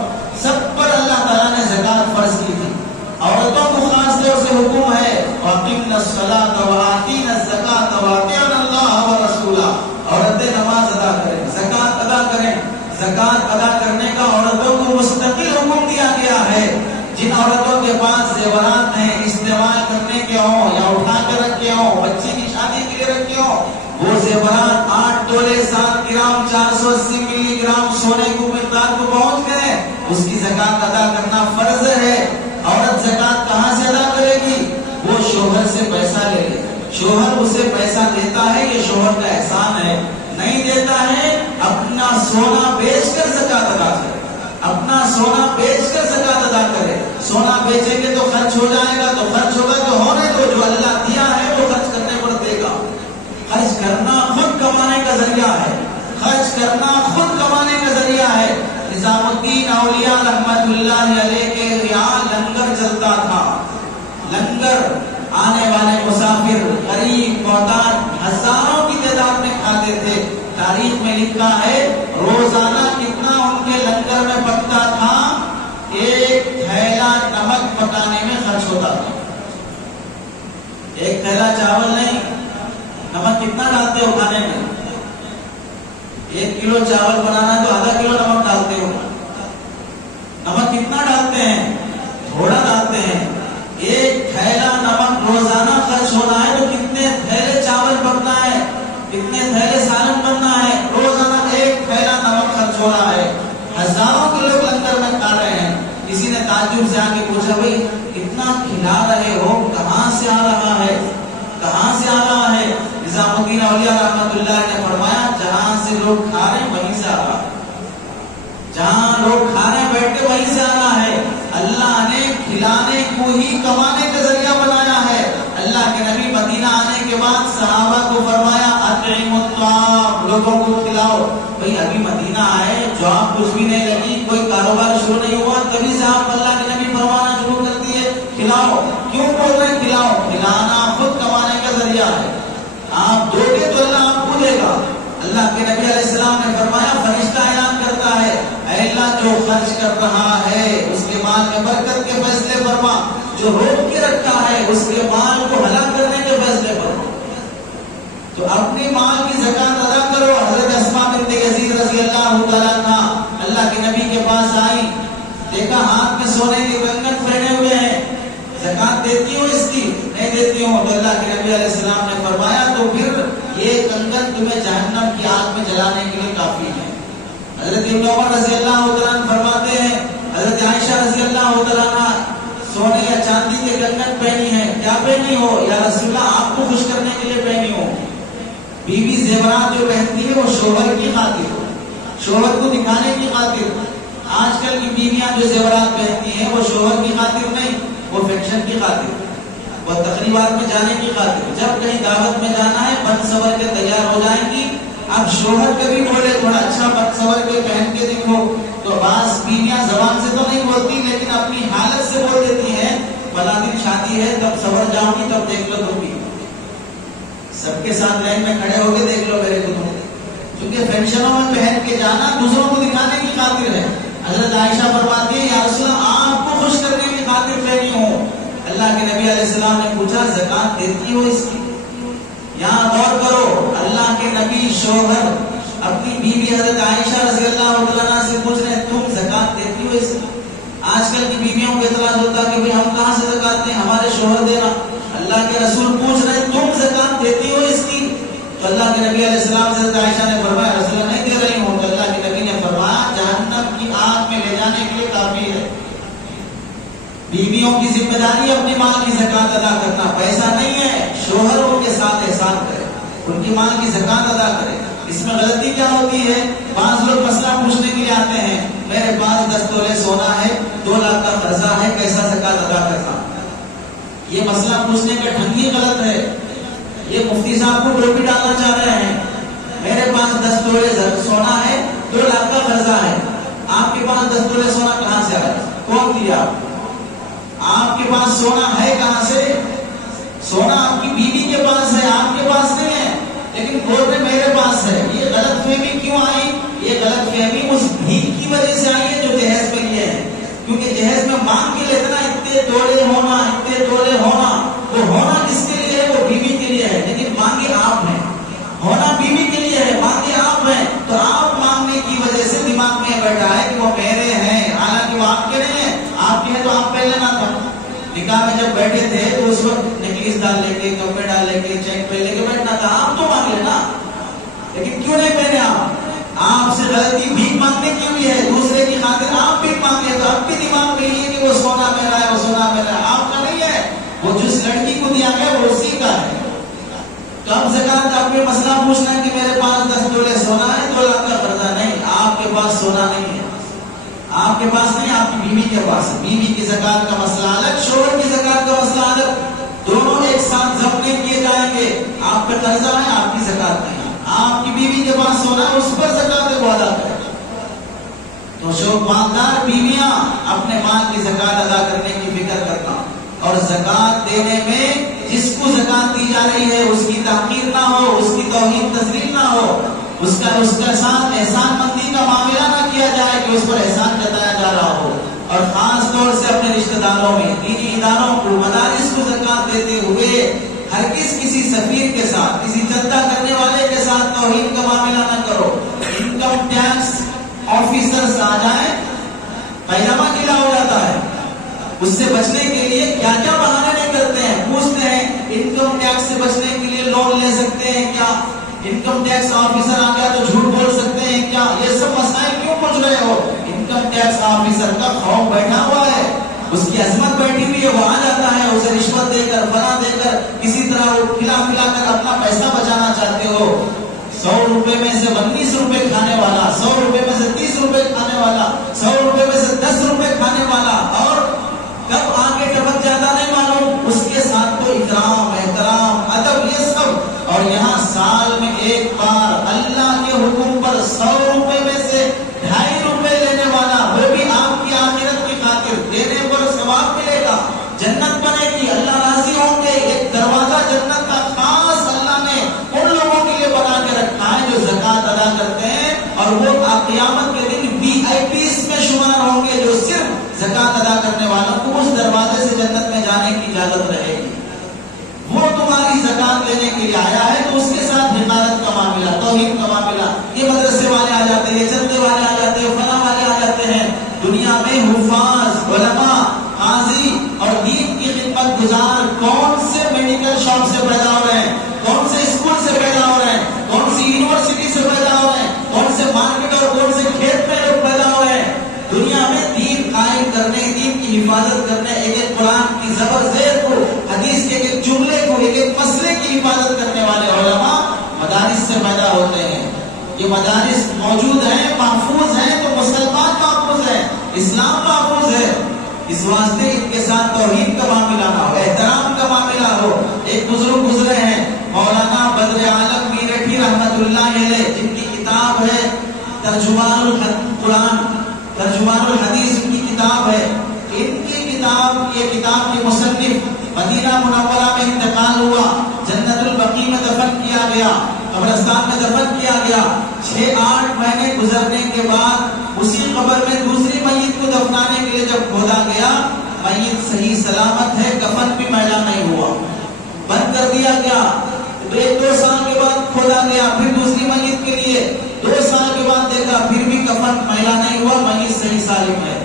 سب پر اللہ تعالیٰ نے زکات فرض کی تھی. عورتوں کو خاص طور سے حکم ہے وَأَقِمْنَا الصَّلَاةَ وَآتِينَا الزَّكَاةَ وَأَطِعْنَا اللَّهَ وَرَسُولَهُ. عورتیں نماز ادا کریں، زکات ادا کریں. زکات ادا کرنے کا عورتوں کو مستقل حکم دیا گیا ہے. جن عورتوں کے پاس زیورات ہیں، استعمال کرنے کے ہوں یا اٹھا کر رکھے ہوں، بچی کی شادی کے لیے رکھے ہوں، وہ زیورات 8 تولے 7 گرام 480 ملی گرام سونے کو مقدار کو پہنچ گئے، اس کی زکات ادا کرنا فرض ہے. عورت زکات کہاں سے ادا کرے گی؟ وہ شوہر سے پیسہ لے لے. شوہر اسے پیسہ دیتا ہے، یہ شوہر کا احسان ہے. نہیں دیتا ہے، اپنا سونا بیچ کر زکات ادا کرے، اپنا سونا بیچ کر زکات ادا کرے. سونا بیچیں گے تو خرچ ہو جائے گا، تو خرچ ہوگا تو ہونے دو، جو اللہ دیا ہے وہ خرچ کرنے پر دے گا. خرچ کرنا خود کمانے کا ذریعہ ہے، خرچ کرنا خود کمانے کا ذریعہ ہے. نظام الدین اولیاء رحمت اللہ علیہ کے یہاں لنگر چلتا تھا. لنگر محتاج ہزاروں کی تعداد میں کھاتے تھے. تاریخ میں لکھا ہے روزانہ کتنا ان کے لنگر میں پکتا تھا؟ 1 تھیلا نمک پکانے میں خرچ ہوتا تھا. 1 تھیلا چاول نہیں، نمک کتنا ڈالتے ہو کھانے میں؟ 1 کلو چاول بنانا تو آدھا کلو نمک ڈالتے ہو. نمک کتنا ڈالتے ہیں؟ تھوڑا ڈالتے ہیں. 1 تھیلا نمک روزانہ خرچ ہونا ہے تو کتنے تھیلے چاول بننا ہے، کتنے تھیلے سالن بننا ہے؟ روزانہ 1 تھیلا نمک خرچ ہو رہا ہے. ہزاروں کے لوگ لنگر میں کھا رہے ہیں. کسی نے تعجب سے آ کے پوچھا بھائی کتنا کھلا رہے ہو، کہاں سے آ رہا ہے، کہاں سے آ رہا ہے؟ نظام الدین اولیاء رحمۃ اللہ نے فرمایا جہاں سے لوگ کھا رہے ہیں وہیں سے آ رہا ہے، جہاں لوگ کھا رہے ہیں بیٹھ کے وہیں سے آ رہا ہے. اللہ نے کھلانے کو ہی کمانے کا ذریعہ بنایا ہے. اللہ کے نبی مدینہ آنے کے بعد صحابہ کو فرمایا اطعموا الطعام، لوگوں کو کھلاؤ. بھئی ابھی مدینہ آئے، جاب کچھ بھی نہیں لگی، کوئی کاروبار شروع نہیں ہوا، تبھی سے آپ اللہ کے نبی فرمانا شروع کر دیے کھلاؤ. کیوں بول رہے ہیں کھلاؤ؟ کھلانا خود کمانے کا ذریعہ ہے. آپ دو گے تو اللہ آپ کو دے گا. اللہ کے نبی علیہ السلام نے فرمایا فرشتہ اعلان کرتا ہے اے اللہ جو خرچ کر رہا ہے اس کے مال میں برکت کے فیصلے فرما، جو روک کے رکھا ہے اس کے مال کو ہلاک کرنے کے فیصلے فرما. تو اپنے مال کی زکات ادا کرو. حضرت اسماء بنت یزید رضی اللہ تعالیٰ عنہ اللہ کے نبی کے پاس آئی، دیکھا ہاتھ میں سونے کے کنگن پہنے ہوئے ہیں، زکات دیتی ہو اس کی؟ نہیں دیتی ہوں. تو اللہ کے نبی علیہ السلام نے فرمایا تو پھر یہ کنگن تمہیں جہنم کی آگ میں جلانے کے لیے کافی ہے. حضرت ابن عمر رضی اللہ تعالیٰ عنہ فرماتے ہیں حضرت عائشہ رضی اللہ تعالیٰ عنہ سونے یا چاندی کے کنگن پہنی ہے، کیا پہنی ہو؟ یا رسول اللہ آپ کو خوش کرنے کے لیے پہنی ہو. بیوی زیورات جو پہنتی ہے وہ شوہر کی خاطر، شوہر کو دکھانے کی خاطر. آج کل کی بیویاں جو زیورات پہنتی ہیں وہ شوہر کی خاطر نہیں، وہ فیشن کی خاطر، وہ تقریبات میں جانے کی خاطر. جب کہیں دعوت میں جانا ہے بن سور کے تیار ہو جائیں گی. اب شوہر کبھی بولے تھوڑا اچھا بن سور کے پہن کے دیکھو، تو بعض بیویاں زبان سے تو نہیں بولتی لیکن اپنی حالت سے بول دیتی ہیں فلاں دن شادی ہے تب سور جاؤں گی تب دیکھ لو تم بھی، سب کے ساتھ لائن میں کھڑے ہو کے دیکھ لو میرے کو تم. کیونکہ فینشنوں میں پہن کے جانا دوسروں کو دکھانے کی خاطر ہے. حضرت عائشہ فرماتی ہے یا رسول اللہ آپ کو خوش کرنے کی خاطر پہنی ہوں. اللہ کے نبی علیہ السلام نے پوچھا زکات دیتی ہو اس کی؟ یہاں غور کرو، اللہ کے نبی شوہر اپنی بیوی حضرت عائشہ رضی اللہ عنہ سے پوچھ رہے ہیں تم زکات دیتی ہو اس کی؟ آج کل کی بیویوں کو اعتراض ہوتا ہے کہ بھئی ہم کہاں سے زکات دیں، ہمارے شوہر دینا. اللہ کے رسول پوچھ رہے ہیں تم زکات دیتی ہو اس کی؟ تو اللہ کے نبی علیہ السلام سے حضرت عائشہ نے فرمایا رسول اللہ نہیں دے رہی ہوں. تو اللہ کے نبی نے فرمایا جہنم کی آگ میں لے جانے کے لیے کافی ہے. بیویوں کی ذمہ داری اپنی مال کی زکات ادا کرنا، پیسہ نہیں ہے. شوہروں کے ساتھ احسان کرے، ان کی مال کی زکات ادا کرے. اس میں غلطی کیا ہوتی ہے؟ بعض لوگ مسئلہ پوچھنے کے لیے آتے ہیں میرے پاس 10 تولے سونا ہے، 2 لاکھ کا قرضہ ہے، کیسا زکات ادا کرنا؟ یہ مسئلہ پوچھنے کا ڈھنگ ہی غلط ہے. یہ مفتی صاحب کو ٹوپی ڈالنا چاہ رہے ہیں. میرے پاس 10 تولے سونا ہے، 2 لاکھ کا قرضہ ہے. آپ کے پاس 10 تولے سونا کہاں سے آیا؟ کون دیا؟ آپ کے پاس سونا ہے کہاں سے؟ سونا آپ کی بیوی کے پاس ہے، آپ کے پاس نہیں ہے. لیکن بول رہے میرے پاس ہے. یہ غلط فہمی کیوں آئی؟ یہ غلط فہمی اس بھیک کی وجہ سے آئی ہے جو جہیز میں لیے ہیں. کیونکہ جہیز میں مانگ کے لیتے نا اتنے تولے ہونا، اتنے تولے ہونا، وہ ہونا کس کے لیے ہے؟ وہ بیوی کے لیے ہے. لیکن مانگے آپ ہیں، ہونا بیوی کے لیے ہے، مانگے آپ ہیں. تو آپ مانگنے کی وجہ سے دماغ میں بیٹھا ہے کہ وہ میرے ہیں، حالانکہ وہ آپ کے نہیں ہیں. آپ کے ہیں تو آپ پہلے نہ تھا. نکاح میں جب بیٹھے تھے تو اس وقت نیکلیس ڈال لے کے، کپڑے ڈال لے کے، چین پہن لے کے بیٹھنا تھا. آپ تو مانگ لینا، لیکن کیوں نہیں پہنے آپ؟ آپ سے غلطی بھیک مانگنے کی ہوئی ہے، دوسرے کی خاطر آپ بھیک مانگے. تو اب بھی دماغ میں یہ کہ وہ سونا میرا ہے، وہ سونا میرا ہے. آپ کا نہیں ہے، وہ جس لڑکی کو دیا گیا وہ اسی کا ہے. تو اب زکات آپ میں مسئلہ پوچھنا ہے کہ میرے پاس 10 تولے سونا ہے، 2 لاکھ کا قرضہ. نہیں، آپ کے پاس سونا نہیں ہے، آپ کے پاس نہیں، آپ کی بیوی کے پاس ہے. بیوی کی زکات کا مسئلہ الگ، شوہر کی زکات کا مسئلہ الگ. دونوں ایک ساتھ ضبط نہیں کیے جائیں گے. آپ پہ قرضہ ہے، آپ کی زکات نہیں. آپ کی بیوی کے پاس سونا ہے، اس پر زکات کو ادا کریں. تو مالدار بیویاں اپنے مال کی زکات ادا کرنے کی فکر کرنا، اور زکات دینے میں جس کو زکات دی جا رہی ہے اس کی تحقیر نہ ہو، اس کی توہین تذلیل نہ ہو، اس کا ساتھ احسان مندی کا معاملہ نہ کیا جائے کہ اس پر احسان جتایا جا رہا ہو. اور خاص طور سے اپنے رشتہ داروں میں، دینی اداروں کو، مدارس کو زکات دیتے ہوئے ہرگز کسی سفیر کے ساتھ، کسی چندہ کرنے والے کے ساتھ توہین کا معاملہ نہ کرو. انکم ٹیکس آفیسرز آ جائیں پیجامہ گیلا ہو جاتا ہے، اس سے بچنے کے لیے کیا کیا بہانے نہیں کرتے ہیں. پوچھتے ہیں انکم ٹیکس سے بچنے کے لیے لون لے سکتے ہیں کیا؟ انکم ٹیکس آفیسر آ گیا تو جھوٹ بول سکتے ہیں کیا؟ یہ سب مسائل کیوں پوچھ رہے ہو؟ انکم ٹیکس آفیسر کا خوف بیٹھا ہوا ہے، اس کی عظمت بیٹھی ہوئی ہے، وہ آ جاتا ہے، اسے رشوت دے کر، فنا دے کر، کسی طرح وہ کھلا کر اپنا پیسہ بچانا چاہتے ہو. 100 روپے میں سے 19 روپے کھانے والا، 100 روپے میں سے 30 روپے کھانے والا، 100 روپے میں سے 10 روپے کھانے والا، اور کب آگے ٹپک جاتا نہیں معلوم. اس کے ساتھ تو اکرام، احترام، ادب، یہ سب. اور یہاں سال میں ایک بار اللہ کے حکم پر 100 روپے میں سے 2.5 روپے لینے والا، وہ بھی آپ کی آخرت کی خاطر، دینے پر ثواب ملے گا، جنت بنے گی، اللہ راضی ہوں گے. ایک دروازہ جنت کا خاص اللہ نے ان لوگوں کے لیے بنا کے رکھا ہے جو زکات ادا کرتے ہیں، اور وہ قیامت کے دن VIPs میں شمار ہوں گے، جو صرف زکات ادا کرنے والوں کو اس دروازے سے جنت میں جانے کی اجازت رہے گی. وہ تمہاری زکات لینے کے لیے آیا ہے تو اس کے ساتھ حقارت کا معاملہ، توہین کا معاملہ، یہ مدرسے والے آ جاتے ہیں، یہ چندے والے آ جاتے ہیں، فلاں والے آ جاتے ہیں. دنیا میں حفاظ، علماء، قاضی اور دین کی خدمت گزار کون سے میڈیکل شاپ سے پیدا ہو رہے ہیں، کون سے اسکول سے پیدا ہو رہے ہیں، کون سی یونیورسٹی سے پیدا ہو رہے ہیں، کون سے مارکیٹ اور کون سے کھیت میں لوگ پیدا ہو رہے ہیں. دنیا میں دین قائم کرنے، دین کی حفاظت کرنے، ایک ایک قرآن کی زبر زیر کو، حدیث کے ایک جملے کو، ایک ایک مسئلے کی حفاظت کرنے والے علماء مدارس سے پیدا ہوتے ہیں. یہ مدارس موجود ہیں، محفوظ ہیں، تو مسلمان محفوظ ہیں، اسلام محفوظ ہے. اس واسطے ان کے ساتھ توہین کا معاملہ نہ ہو، احترام کا معاملہ ہو. ایک بزرگ گزرے ہیں مولانا بدر عالم میرٹھی رحمت اللہ علیہ، جن کی کتاب ہے ترجمان القرآن، ترجمان الحدیث ان کی کتاب ہے. ان کی کتاب، یہ کتاب کے مصنف مدینہ منورہ میں انتقال ہوا، جنت البقیع میں دفن کیا گیا، قبرستان میں دفن کیا گیا. 6-8 مہینے گزرنے کے بعد اسی قبر میں دوسری میت کو دفنانے کے لیے جب کھودا گیا، میت صحیح سلامت ہے، کفن بھی میلا نہیں ہوا، بند کر دیا گیا. 1-2 سال کے بعد کھودا گیا، پھر دوسری میت کے لیے 2 سال کے بعد دیکھا، پھر بھی کفن میلا نہیں ہوا، میت صحیح سالم ہے.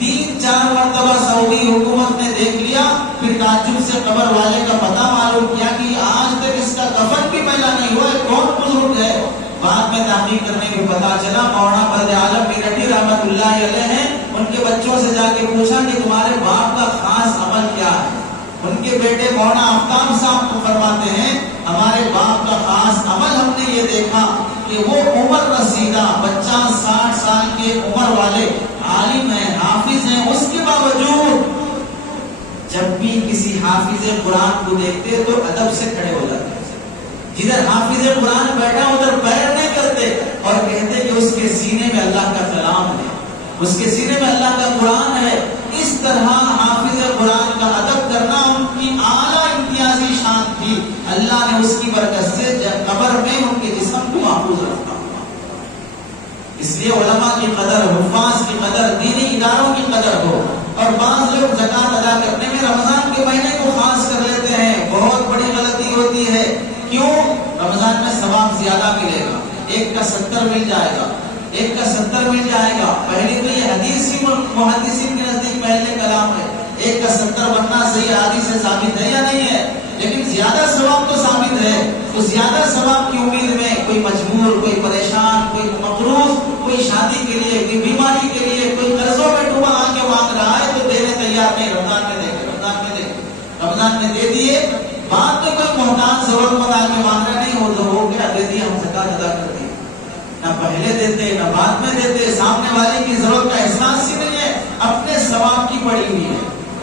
3-4 مرتبہ سعودی حکومت نے دیکھ لیا، پھر تعجب سے قبر والے کا پتہ معلوم کیا کہ آج تک اس کا کفن بھی میلا نہیں ہوا، کون بزرگ ہے. بعد میں تحقیق کرنے کے پتہ چلا مولانا بدر عالم میرٹھی رحمت اللہ علیہ ہیں. ان کے بچوں سے جا کے پوچھا کہ تمہارے باپ کا خاص عمل کیا ہے. ان کے بیٹے مولانا آفتاب صاحب کو فرماتے ہیں ہمارے باپ کا خاص عمل ہم نے یہ دیکھا کہ وہ عمر رسیدہ بچہ 60 سال کے عمر والے عالم ہیں، حافظ ہیں، اس کے باوجود جب بھی کسی حافظ قرآن کو دیکھتے تو ادب سے کھڑے ہو جاتے. جدھر حافظ قرآن بیٹھا ادھر پیر نہیں کرتے اور کہتے کہ اس کے سینے میں اللہ کا کلام ہے، اس کے سینے میں اللہ کا قرآن ہے. اس طرح حافظ قرآن کا ادب کرنا ان کی اعلیٰ امتیازی شان تھی. اللہ نے اس کی برکت سے قبر میں ان کے جسم کو محفوظ رکھا. اس لیے علماء کی قدر، حفاظ کی قدر، دینی اداروں کی قدر ہو. اور بعض لوگ زکات ادا کرنے میں رمضان کے مہینے کو خاص کر لیتے ہیں، بہت بڑی غلطی ہوتی ہے. کیوں؟ رمضان میں ثواب زیادہ ملے گا، ایک کا 70 مل جائے گا، ایک کا 70 مل جائے گا. پہلے تو یہ حدیثی محدثین کے نزدیک پہلے کلام ہے، ایک کا 70 بننا صحیح حدیث سے ثابت ہے یا نہیں ہے؟ لیکن زیادہ ثواب تو ثابت ہے. تو زیادہ ثواب کی امید میں کوئی مجبور، کوئی پریشان، کوئی مقروض، کوئی شادی کے لیے، کوئی بیماری کے لیے، کوئی قرضوں میں ڈوبا آ کے مانگ رہا ہے تو دینے تیار نہیں. رمضان میں دے، رمضان میں دے، رمضان میں دے دیے. بعد میں کوئی محتاج ضرورت مند آ کے مانگ رہا نہیں، وہ تو ہو گیا، دے دیا، ہم زکات ادا کر دی. نہ پہلے دیتے نہ بعد میں دیتے، سامنے والے کی ضرورت کا احساس ہی نہیں ہے، اپنے ثواب کی پڑی ہوئی ہے.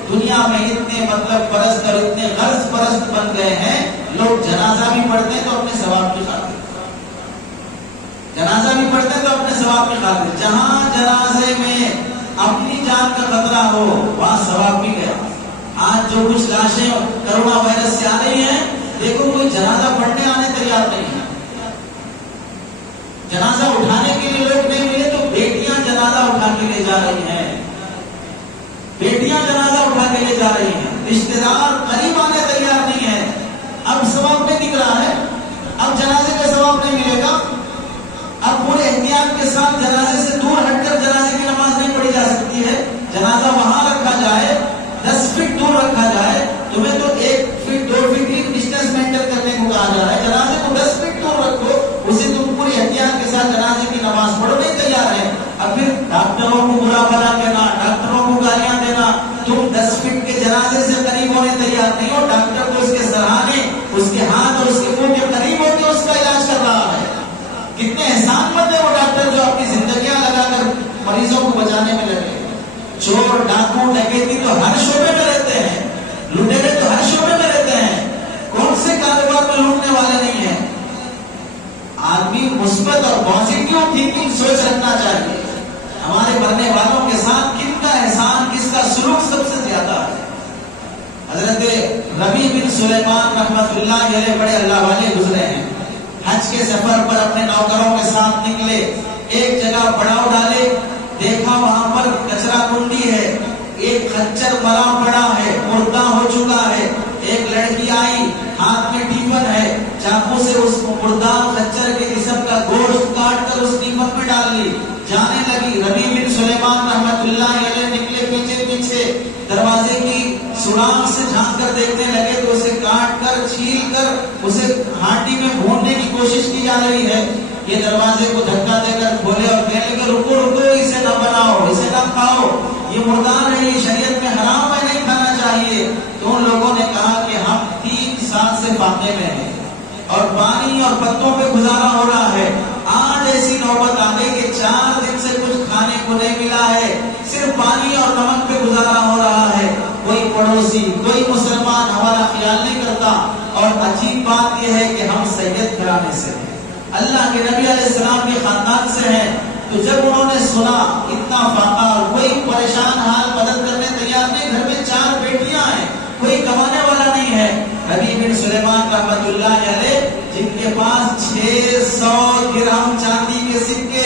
دنیا میں اتنے مطلب پرست اور اتنے غرض پرست بن گئے ہیں، لوگ جنازہ بھی پڑھتے ہیں تو اپنے ثواب کی خاطر، جنازہ بھی پڑھتے ہیں تو اپنے ثواب کی خاطر. جہاں جنازے میں اپنی جان کا خطرہ ہو وہاں ثواب بھی گیا. آج جو کچھ لاشیں کرونا وائرس سے آ رہی ہیں دیکھو کوئی جنازہ پڑھنے آنے تیار نہیں ہے، جنازہ اٹھانے کے لیے لوگ نہیں ملے تو بیٹیاں جنازہ اٹھا کے لے جا رہی ہیں، بیٹیاں جنازہ اٹھا کے لے جا رہی ہیں، رشتے دار قریب آنے تیار نہیں ہے۔ اب ثواب نہیں دکھ رہا ہے، اب جنازے کا ثواب نہیں ملے گا۔ اب پورے احتیاط کے ساتھ جنازے سے دور ہٹ کر جنازے کی نماز نہیں پڑھی جا سکتی ہے، جنازہ وہاں رکھا جائے، 10 فٹ دور رکھا جائے، تمہیں تو 1 فٹ 2 فٹ کی ڈسٹینس مینٹین کرنے کو کہا جا رہا ہے، جنازے کو 10 فٹ دور رکھو، اسے تم پوری احتیاط کے ساتھ جنازے کی نماز پڑھو، نہیں تیار ہے۔ اب پھر ڈاکٹروں کو برا بھلا کہنا، ڈاکٹروں کو گالیاں دینا، تم 10 فٹ کے جنازے سے قریب ہونے تیار نہیں ہو، ڈاکٹر تو اس کے سراہنے، اس کے ہاتھ اور اس کے منہ کے قریب ہو کے اس کا علاج کر رہا ہے۔ کتنے احسان مند ہے وہ ڈاکٹر جو اپنی زندگیاں لگا کر مریضوں کو بچانے میں لگے۔ چور ڈاکو ڈکیتی تو ہر شعبے میں رہتے ہیں، لٹیرے تو ہر شعبے میں رہتے ہیں، کون سے کاروبار میں لوٹنے والے نہیں ہیں۔ آدمی مثبت اور پازیٹیو تھنکنگ سوچ رکھنا چاہیے۔ ہمارے مرنے والوں کے ساتھ کن کا احسان، کس کا سلوک سب سے زیادہ ہے؟ حضرت ربیع بن سلیمان رحمۃ اللہ علیہ بڑے اللہ والے گزرے ہیں، حج کے سفر پر اپنے نوکروں کے ساتھ نکلے، ایک جگہ پڑاؤ ڈالے، دیکھا وہاں پر کچرا کنڈی ہے، ایک خچر مرا پڑا ہے، مردہ ہو چکا ہے، ایک لڑکی آئی، ہاتھ میں ٹیفن ہے، چاقو سے اس مردہ خچر کے جسم کا گوشت کاٹ کر اس ٹیفن میں ڈال لی، جانے لگی۔ ربیع بن سلیمان رحمۃ اللہ علیہ نکلے پیچھے پیچھے، دروازے کی سوراخ سے جھانک کر دیکھنے لگے تو اسے کاٹ کر چھیل کر اسے ہانڈی میں بھوننے کی کوشش کی جا رہی ہے۔ یہ دروازے کو دھکا دے کر کھولے اور کہنے لگے رکو رکو، اسے نہ بناؤ، اسے نہ کھاؤ، یہ مردار ہے، یہ شریعت میں حرام ہے، نہیں کھانا چاہیے۔ تو ان لوگوں نے کہا کہ ہم 3 سال سے فاقے میں ہیں اور پانی اور پتوں پہ گزارا ہو رہا ہے، آج ایسی نوبت آ گئی کہ 4 دن سے کچھ کھانے کو نہیں ملا ہے، صرف پانی اور نمک پہ گزارا ہو رہا ہے، کوئی پڑوسی کوئی مسلمان ہمارا خیال نہیں کرتا۔ اور عجیب بات یہ ہے کہ ہم سید گھرانے سے ہیں، اللہ کے نبی علیہ السلام کے خاندان سے ہیں۔ تو جب انہوں نے سنا اتنا فاقہ اور کوئی پریشان حال مدد کرنے تیار نہیں، گھر میں 4 بیٹیاں ہیں، کوئی کمانے والا نہیں ہے۔ ربیع بن سلیمان رحمۃ اللہ علیہ جن کے پاس 600 درہم چاندی کے سکے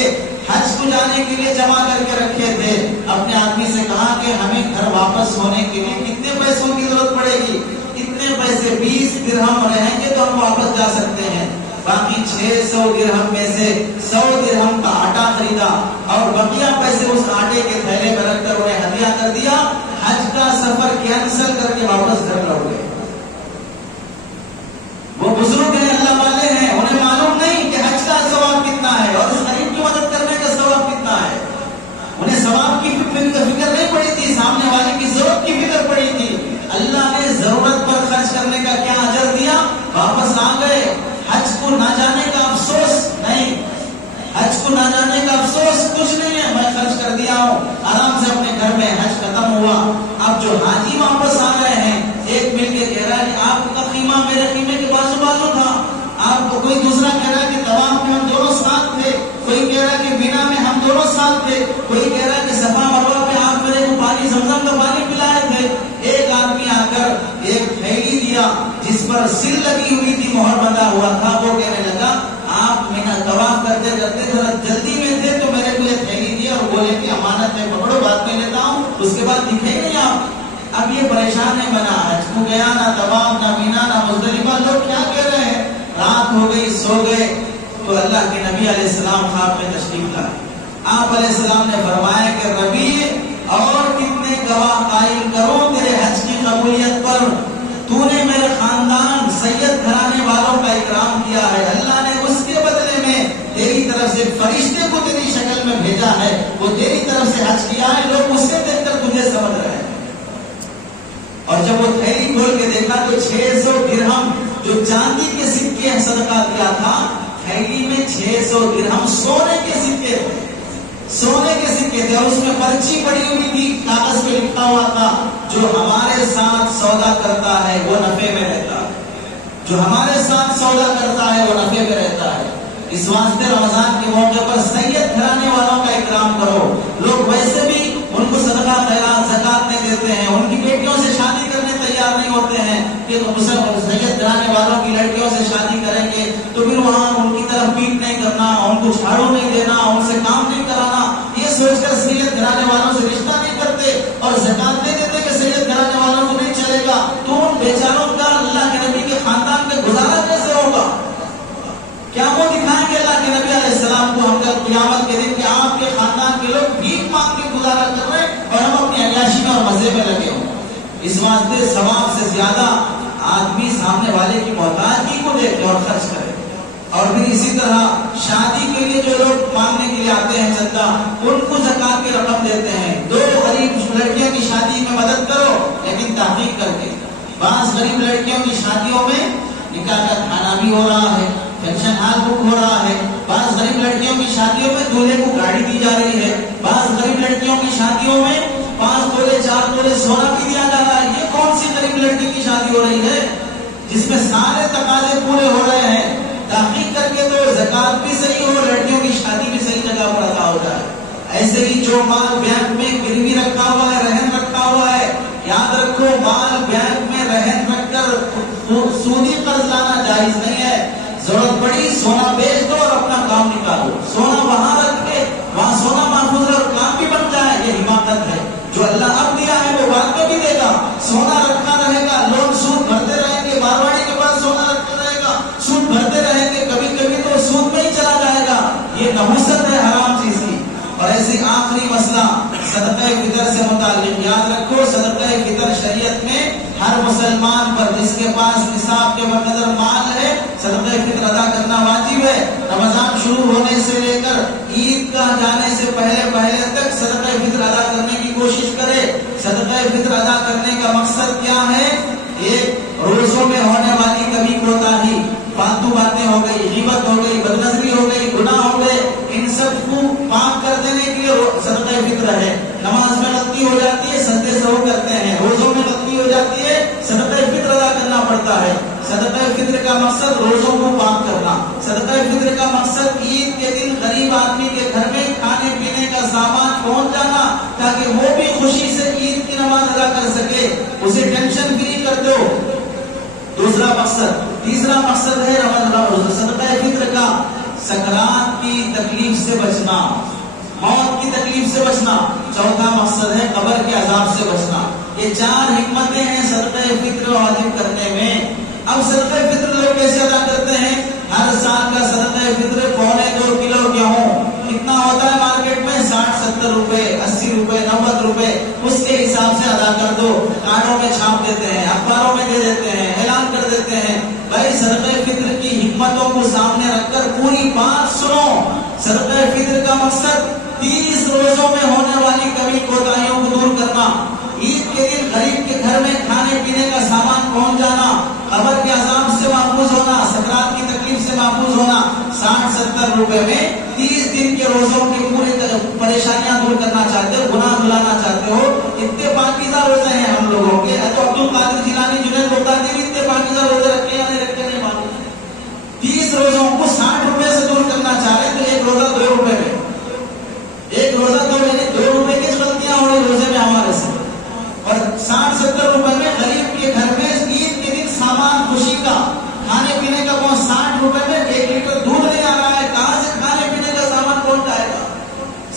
حج کو جانے کے لیے جمع کر کے رکھے تھے، اپنے آدمی سے کہا کہ ہمیں گھر واپس ہونے کے لیے کتنے پیسوں کی ضرورت پڑے گی؟ اتنے پیسے 20 درہم رہیں گے تو ہم واپس جا سکتے ہیں۔ باقی 600 درہم میں سے 100 درہم کا آٹا خریدا اور بقیہ پیسے اس آٹے کے تھیلے میں رکھ کر انہیں ہدیہ کر دیا، حج کا سفر کینسل کر کے واپس گھر لوٹ گئے۔ وہ بزرگ ہیں، اللہ والے ہیں، انہیں معلوم نہیں کہ حج کا ثواب کتنا ہے اور اس غریب کی مدد کرنے کا ثواب کتنا ہے۔ انہیں ثواب کی فکر نہیں پڑی تھی، سامنے والے کی ضرورت کی فکر پڑی تھی۔ اللہ نے ضرورت پر خرچ کرنے کا کیا اجر دیا، واپس آ گئے۔ حج کو نہ جانے کا افسوس نہیں، حج کو نہ جانے کا افسوس کچھ نہیں ہے، میں خرچ کر دیا ہوں، آرام سے اپنے گھر میں حج ختم ہوا۔ اب جو حاجی واپس آ رہے ہیں، ایک مل کے کہہ رہا ہے کہ آپ کا خیمہ میرے خیمے کے بازو بازو تھا، آپ کو کوئی دوسرا کہہ رہا ہے کہ طواف میں ہم دونوں ساتھ تھے، کوئی کہہ رہا ہے کہ مینا میں ہم دونوں ساتھ تھے، کوئی کہہ رہا ہے کہ صفا مروہ پہ آپ میرے کو پانی زمزم کا پانی پلائے تھے۔ ایک آدمی آ کر ایک تھیلی دیا جس پر سل لگی ہوئی تھی، مہر بندھا ہوا تھا، وہ کہنے لگا آپ مینا طواف کرتے کرتے ذرا جلدی میں تھے تو میرے کو یہ تھیلی دیا اور بولے کہ امانت میں پکڑو، بعد میں لیتا ہوں، اس کے بعد دکھے نہیں آپ۔ اب یہ پریشان نہیں بنا، حج کو گیا نہ طواف نہ مینا نہ مزدلفہ، لوگ کیا کہہ رہے ہیں، رات ہو گئی سو گئے۔ تو اللہ کے نبی علیہ السلام خواب میں تشریف لائے، آپ علیہ السلام نے فرمایا کہ ربیع اور کتنے گواہ قائم کروں تیرے حج کی قبولیت پر، تو نے میرے خاندان سید گھرانے والوں کا اکرام کیا ہے، اللہ نے اس کے بدلے میں تیری طرف سے فرشتے کو تیری شکل میں بھیجا ہے، وہ تیری طرف سے حج کیا ہے، لوگ اس سے دیکھ کر تجھے سمجھ رہے ہیں۔ اور جب وہ تھیلی کھول کے دیکھا تو 600 درہم جو چاندی کے سکے صدقہ دیا تھا، تھیلی میں 600 درہم سونے کے سکے تھے، سونے کے سکے تھے، اور اس میں پرچی پڑی ہوئی تھی، کاغذ پہ لکھا ہوا تھا جو ہمارے ساتھ سودا کرتا ہے وہ نفع میں رہتا ہے، جو ہمارے ساتھ سودا کرتا ہے وہ نفع میں رہتا ہے۔ اس واسطے رمضان کے موقع پر سید گھرانے والوں کا اکرام کرو، لوگ ویسے بھی ان کو صدقہ خیرات زکات نہیں دیتے ہیں، ان کی بیٹیوں سے شادی کرنے تیار نہیں ہوتے ہیں کہ سید گھرانے والوں کی کیا وہ دکھائیں گے اللہ کے نبی علیہ السلام کو ہم کل قیامت کے دن کہ آپ کے خاندان کے لوگ بھیک مانگ کے گزارا کر رہے ہیں اور ہم اپنی عیاشی میں اور مزے میں لگے ہوں؟ اس واسطے ثواب سے زیادہ آدمی سامنے والے کی محتاجگی کو دیکھے اور خرچ کرے. اور پھر اسی طرح شادی کے لیے جو لوگ مانگنے کے لیے آتے ہیں چندہ، ان کو زکات کی رقم دیتے ہیں. 2 غریب لڑکیوں کی شادی میں مدد کرو لیکن تحقیق کر کے. بعض غریب لڑکیوں کی شادیوں میں نکاح کا کھانا بھی ہو رہا ہے، فنکشن ہال بک ہو رہا ہے. بعض غریب لڑکیوں کی شادیوں میں دولہے کو گاڑی دی جا رہی ہے. بعض غریب لڑکیوں کی شادیوں میں 5 تولے 4 تولے سونا بھی دیا جا رہا ہے. یہ کون سی غریب لڑکی کی شادی ہو رہی ہے جس میں سارے تقاضے پورے ہو رہے ہیں؟ تحقیق کر کے تو زکات بھی صحیح ہو، لڑکیوں کی شادی بھی صحیح جگہ پر ادا ہو جائے. ایسے ہی جو مال بینک میں گروی رکھا ہوا ہے، رہن رکھا ہوا ہے، یاد رکھو مال بینک میں رہن رکھ کر سودی قرض لانا جائز نہیں ہے. ضرورت پڑی سونا بیچ دو اور اپنا کام نکالو. سونا وہاں رکھ کے وہاں سونا محفوظ رہے اور کام بھی بن جائے، یہ حماقت ہے. جو اللہ اب دیا ہے وہ بعد میں بھی دے گا. سونا رکھا رہے گا، لوگ سود بھرتے رہیں گے، مارواڑی کے پاس سونا رکھا رہے گا، سود بھرتے رہیں گے، کبھی کبھی تو سود میں ہی چلا جائے گا. یہ نحوست ہے حرام چیز کی. اور ایسی آخری مسئلہ صدقہ فطر سے متعلق، یاد رکھو صدقہ فطر شریعت میں ہر مسلمان پر جس کے پاس نصاب کے برقدر مال ہے صدقہ فطر ادا کرنا واجب ہے. رمضان شروع ہونے سے لے کر عید کا جانے سے پہلے تک صدقہ فطر ادا کرنے کی کوشش کرے. صدقہ فطر ادا کرنے کا مقصد کیا ہے؟ ایک روزوں میں ہونے والی کمی کوتاہی، فالتو باتیں ہو گئی، غیبت ہو گئی، بدنظری ہو گئی، گناہ ہو گئے، ان سب کو پاک کر دینے کے لیے صدقہ فطر ہے. نماز میں غلطی ہو جاتی ہے، سجدے سہو کرتے ہیں. روزوں میں غلطی ہو جاتی ہے، صدقہ فطر ادا کرنا پڑتا ہے. صدقہ فطر کا مقصد روزوں کو پاک کرنا. صدقہ فطر کا مقصد عید کے دن غریب آدمی کے گھر میں کھانے پینے کا سامان پہنچ جانا تاکہ وہ بھی خوشی سے عید کی نماز ادا کر سکے. اسے ٹینشن فری کر دو. دوسرا مقصد. تیسرا مقصد ہے صدقہ فطر کا سکرات کی تکلیف سے بچنا، موت کی تکلیف سے بچنا. چوتھا مقصد ہے قبر کے عذاب سے بچنا. یہ 4 حکمتیں ہیں صدقہ فطر واجب کرنے میں. اب صدقہ فطر لوگ کیسے ادا کرتے ہیں؟ ہر سال کا صدقہ فطر 2.25 کلو گیہوں کتنا ہوتا ہے مارکیٹ میں؟ 60-70 روپے، 80 روپے، 90 روپے. اس کے حساب سے ادا کر دو. کارڈوں میں چھاپ دیتے ہیں، اخباروں میں دے دیتے ہیں، اعلان کر دیتے ہیں. بھائی صدقہ فطر کی حکمتوں کو سامنے رکھ کر پوری بات سنو. صدقہ فطر کا مقصد 30 روزوں میں ہونے والی کمی کوتاہیوں کو دور کرنا. عید کے دن غریب کے گھر میں کھانے پینے کا سامان پہنچ جانا، قبر کے عذاب سے محفوظ ہونا، سکرات کی تکلیف سے محفوظ ہونا. 60-70 روپے میں 30 دن کے روزوں کی پوری پریشانیاں دور کرنا چاہتے ہو، گناہ دھلانا چاہتے ہو. اتنے پاکیزہ روزے ہیں ہم لوگوں کے. تو عبد القادر جیلانی، جنید بغدادی بھی اتنے پاکیزہ روزے رکھے یا نہیں رکھے نہیں معلوم. 30 روزوں کو 60 روپے سے دور کرنا چاہ رہے ہیں تو ایک روزہ 2 روپے میں، ایک روزہ 2 روپے کی غلطیاں ہو رہی روزے میں ہمارے سے. اور 60-70 روپے میں غریب کے گھر میں عید کے دن سامان خوشی کا کھانے پینے کا 60 روپے میں 1 لیٹر دودھ نہیں آ رہا ہے. کہاں سے کھانے پینے کا سامان پہنچ جائے گا؟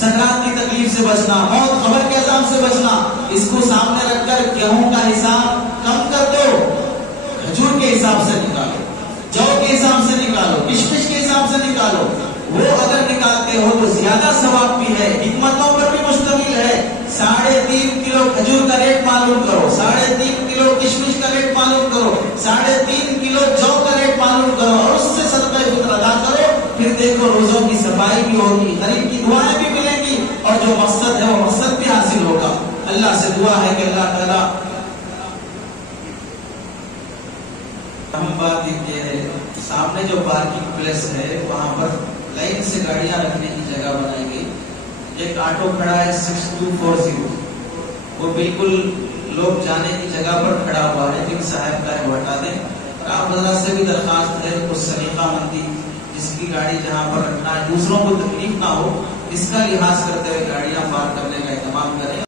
سکرات کی تکلیف سے بچنا، موت قبر کے عذاب سے بچنا. اس کو سامنے رکھ کر گیہوں کا حساب کم کر دو، کھجور کے حساب سے نکالو، جو کے حساب سے نکالو، کشمش کے حساب سے نکالو. وہ اگر نکالتے ہو تو زیادہ ثواب بھی ہے، حکمتوں پر بھی مشتمل ہے. 3.5 کلو کھجور کا ریٹ معلوم کرو، 3.5 کلو کشمش کا ریٹ معلوم کرو، 3.5 کلو جو کا ریٹ معلوم کرو اور اس سے صدقہ فطر ادا کرو. پھر دیکھو روزوں کی صفائی بھی ہوگی، غریب کی دعائیں بھی ملیں گی اور جو مقصد ہے وہ مقصد بھی حاصل ہوگا. اللہ سے دعا ہے کہ اللہ تعالیٰ ہم بات یہ ہے سامنے جو پارکنگ پلیس ہے وہاں پر لائن سے گاڑیاں رکھنے کی جگہ بنائی گئی. ایک آٹو کھڑا ہے 6240، وہ بالکل لوگ جانے کی جگہ پر کھڑا ہوا ہے. جن صاحب کا ہے وہ ہٹا دیں. آپ حضرات سے بھی درخواست ہے کچھ سلیقہ مندی، جس کی گاڑی جہاں پر رکھنا ہے دوسروں کو تکلیف نہ ہو، اس کا لحاظ کرتے ہوئے گاڑیاں پارک کرنے کا اہتمام کریں.